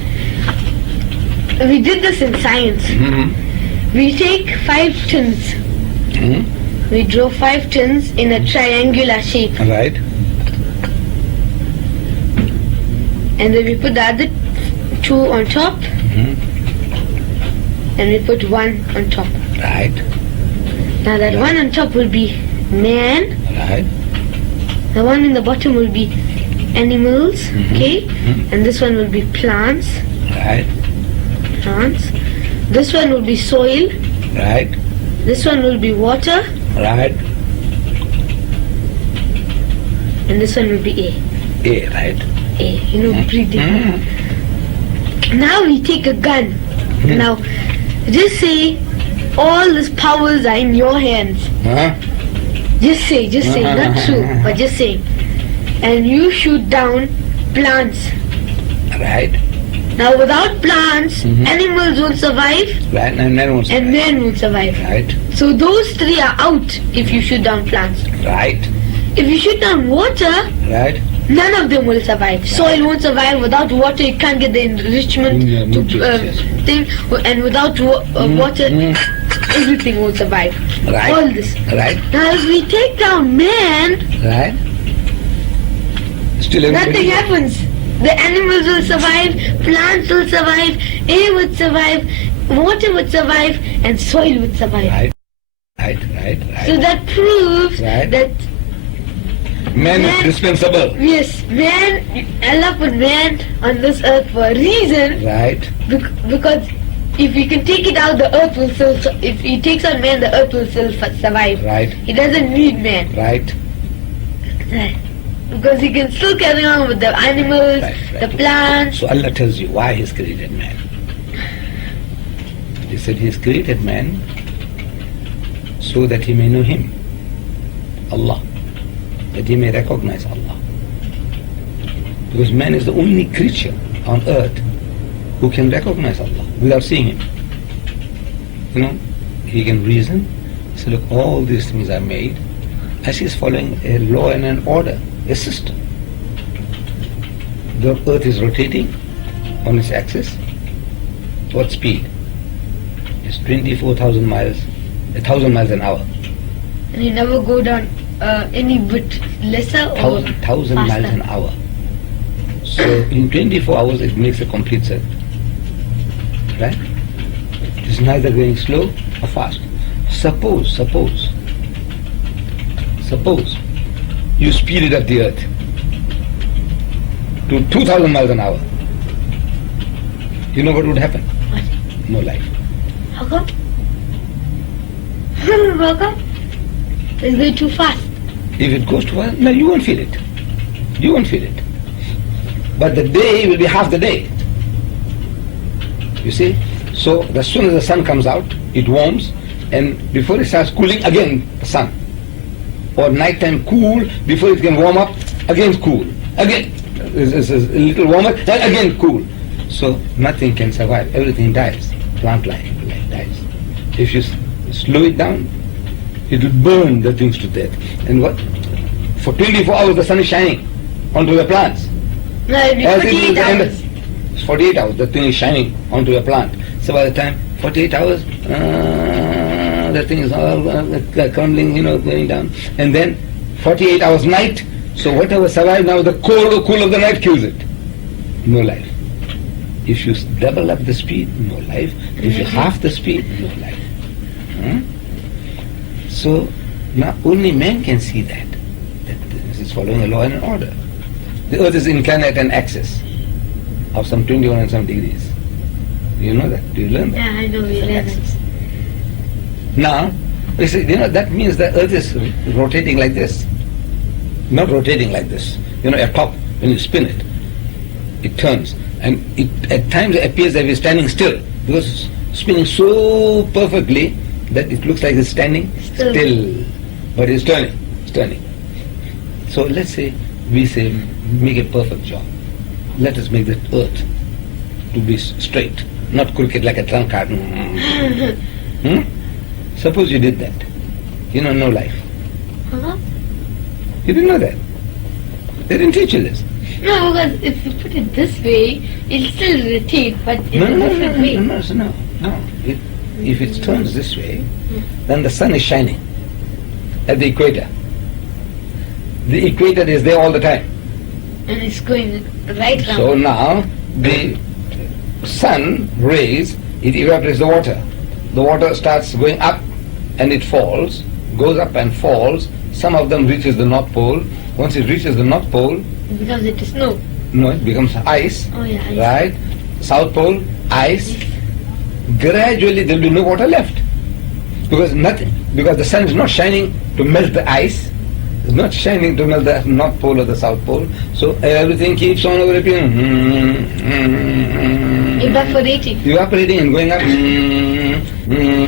We did this in science. We take 5 tins. We draw 5 tins in a triangular shape. Right. And then we put the other 2 on top. And we put 1 on top. Right. Now that 1 on top will be man. Right. The one in the bottom will be animals. Okay. And this one will be plants. Right. Plants. This one will be soil. Right. This one will be water. Right. And this one will be A. A, right. A, breathing. Now we take a gun. Now, just say all these powers are in your hands. Just say, not true, but just say. And you shoot down plants. Right. Now without plants, animals won't survive. Right, and men won't survive. And men won't survive. Right. So those 3 are out if you shoot down plants. Right. If you shoot down water, right, none of them will survive. Right. Soil won't survive. Without water, you can't get the enrichment thing. And without water, everything won't survive. Right. All this. Right. Now if we take down man, right, Still nothing happens. The animals will survive, plants will survive, air would survive, water would survive, and soil would survive. Right. So that proves that man is dispensable. Yes, Allah put man on this earth for a reason. Right. Because if he can take it out, the earth will still. If he takes out man, the earth will still survive. Right. He doesn't need man. Right. Because he can still carry on with the animals, the plants. So Allah tells you why He's created man. He said He's created man so that he may know Him, Allah, that he may recognize Allah. Because man is the only creature on earth who can recognize Allah without seeing Him. You know, he can reason, say, look, all these things are made as he's following a law and an order, a system. The earth is rotating on its axis. What speed? It's 24,000 miles, 1,000 miles an hour. And you never go down any bit lesser or 1,000 miles an hour. So in 24 hours it makes a complete circuit. Right? It's neither going slow or fast. Suppose you speeded up the earth to 2,000 miles an hour. You know what would happen? No life. How come? How come? It's going too fast. If it goes too fast, no, you won't feel it. You won't feel it. But the day will be half the day. You see? So as soon as the sun comes out, it warms, and before it starts cooling, again the sun. Or nighttime cool, before it can warm up, again cool. Again, it's a little warmer, again cool. So nothing can survive, everything dies. Plant life dies. If you slow it down, it will burn the things to death. And what? For 24 hours the sun is shining onto the plants. No, it'll be 48 hours. It's 48 hours, the thing is shining onto a plant. So by the time 48 hours, the thing is all crumbling, going down. And then 48 hours night, so whatever survives now, the cold or cool of the night kills it. No life. If you double up the speed, no life. If you half the speed, no life. So now only man can see that this is following a law and an order. The earth is inclined at an axis of some 21 and some degrees. Do you know that? Do you learn that? Yeah, I know, we learn it. Now, you see, that means the earth is rotating like this. Not rotating like this. At top, when you spin it, it turns. And it at times it appears that it's standing still, because it's spinning so perfectly that it looks like it's standing still. But it's turning. So let's say, we say, make a perfect job. Let us make the earth to be straight, not crooked like a trunk card. Suppose you did that. No life. Huh? You didn't know that. They didn't teach you this. No, because if you put it this way, it'll still rotate, but in a different way. No. If it turns this way, then the sun is shining at the equator. The equator is there all the time. And it's going right round. So now, the sun rays, it evaporates the water. The water starts going up and it falls, goes up and falls. Some of them reaches the North Pole. Once it reaches the North Pole, it becomes into snow. No, it becomes ice. Oh yeah, ice. Right? South Pole, ice. Gradually there will be no water left. Because the sun is not shining to melt the ice. It's not shining to melt the North Pole or the South Pole. So everything keeps on evaporating and going up.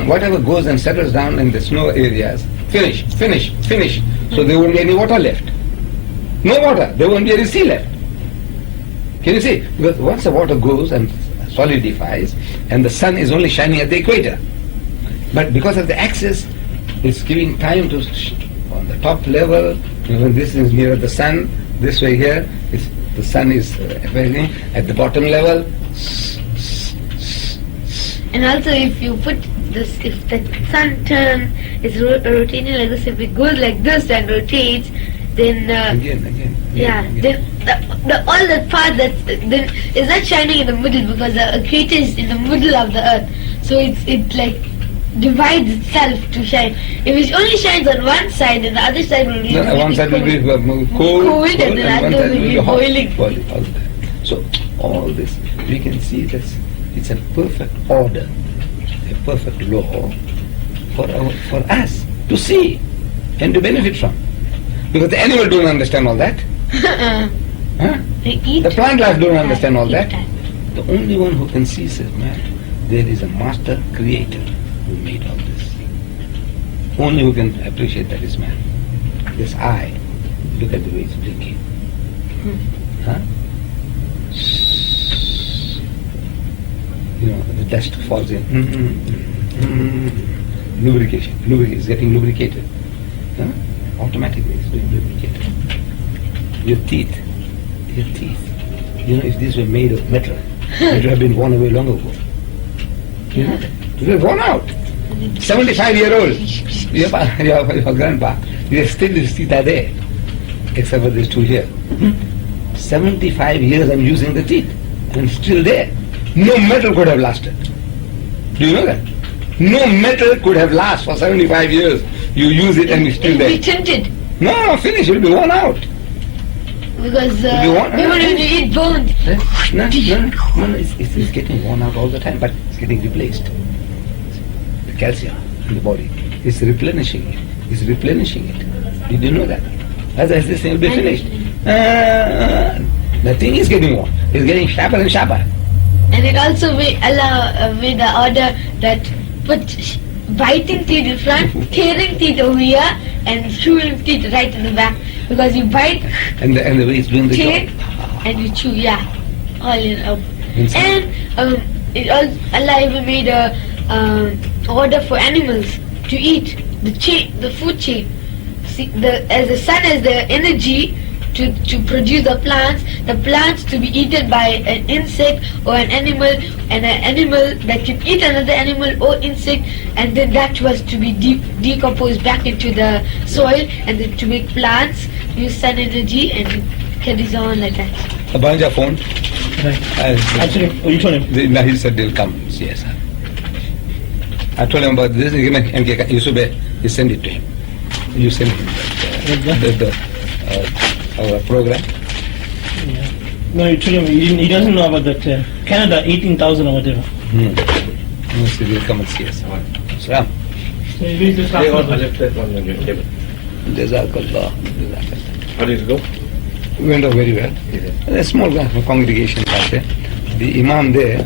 Whatever goes and settles down in the snow areas, finish. So there won't be any water left. No water, there won't be any sea left. Can you see? Because once the water goes and solidifies, and the sun is only shining at the equator. But because of the axis, it's giving time to, on the top level, when this is near the sun, this way here, the sun is appearing at the bottom level. And also if you put this, if the sun turns, it's rotating like this, if it goes like this and rotates, then Again. yeah, then all the part that's then is not shining in the middle because the equator is in the middle of the earth, so it like divides itself to shine. If it only shines on one side, then the other side will be One side will be cold, and the one other side will be hot. boiling. All that. So all this, we can see that it's a perfect order, a perfect law for us to see and to benefit from. Because the animal don't understand all that. Huh? The plant life don't understand all that. The only one who can see says, man, there is a master creator who made all this. Only who can appreciate that is man. This eye, look at the way it's blinking. Huh? You know, the dust falls in. Lubrication. It's getting lubricated. Huh? Automatically it's being lubricated. Your teeth. You know, if these were made of metal, it would have been worn away long ago. You know, it would have worn out. 75-year-old, your grandpa, still his teeth are there, except for these two here. 75 years I'm using the teeth, and still there. No metal could have lasted. Do you know that? No metal could have lasted for 75 years. You use it and it's still there. It'll be tinted. No, finish. It will be worn out. Because even when you eat bones. No, it's getting worn out all the time, but it's getting replaced. The calcium in the body is replenishing it. Did you know that? Otherwise this thing will be finished. The thing is getting worn. It's getting sharper and sharper. And it also made the order that put biting teeth in front, tearing teeth over here, and chewing teeth right in the back. Because you bite, and the way it's doing the tear, job. and you chew, all in up. And Allah even made a order for animals to eat the food chain. See, as the sun has the energy to produce the plants to be eaten by an insect or an animal, and an animal that can eat another animal or insect, and then that was to be decomposed back into the soil, and then to make plants, use sun energy, and it carries on like that. Abanja phone. Right. Actually, you told him? He said they'll come. Yes, sir. I told him about this. You send it to him. You send him our program. Yeah. No, you told him he doesn't know about that. Canada, 18,000 or whatever. So they'll come and see us. Salam. So you just I left that on your table. Jazakallah. How did it go? It went off very well. A small congregation out there. The imam there,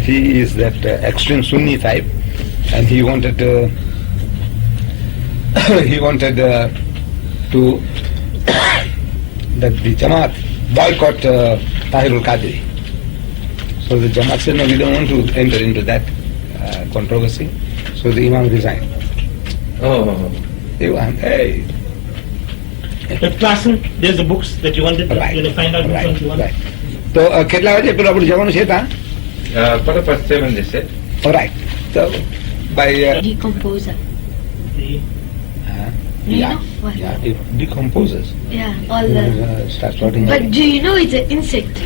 he is that extreme Sunni type, and he wanted to that the Jamaat boycott Tahirul Qadri. So the Jamaat said, no, we don't want to enter into that controversy. So the imam resigned. Hey. The classroom, there's the books that you wanted to find out which ones you wanted. So, કેટલા વાગે પેલું આપણું જવાનું છે તા? 7:15 they said. All right. So, by decomposer. It decomposes. Yeah, all the. Starts rotting. But do you know it's an insect?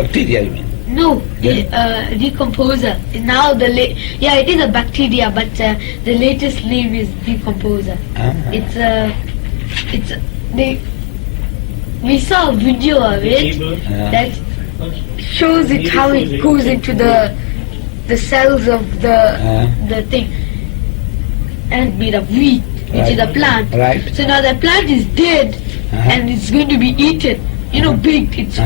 Bacteria, you mean? No, decomposer. Now it is a bacteria, but the latest name is decomposer. We saw a video of it that shows it how it goes into the cells of the thing, and made of wheat, which is a plant. Right. So now the plant is dead, and it's going to be eaten. You know, baked. It's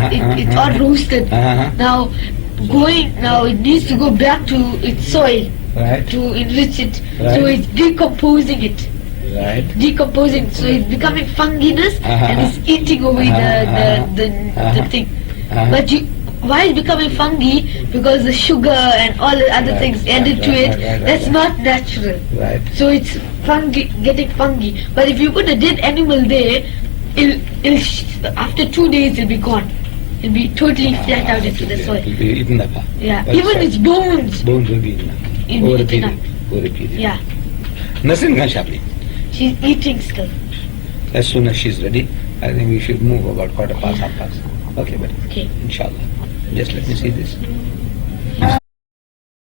all roasted. Now it needs to go back to its soil to enrich it. So it's decomposing it. Right. Decomposing, so it's becoming funginess and it's eating away the thing. But why it's becoming fungi? Because the sugar and all the other things added to it. That's not natural. Right. So it's getting fungi. But if you put a dead animal there, after 2 days it'll be gone. It'll be totally flat out into the soil. It'll be eaten up. Yeah. Even its bones. Bones will be eaten up. Over a period. Yeah. Nothing can happen. She's eating still. As soon as she's ready, I think we should move about 1:15, 1:30. Okay, buddy. Okay. Inshallah. Just let me see this.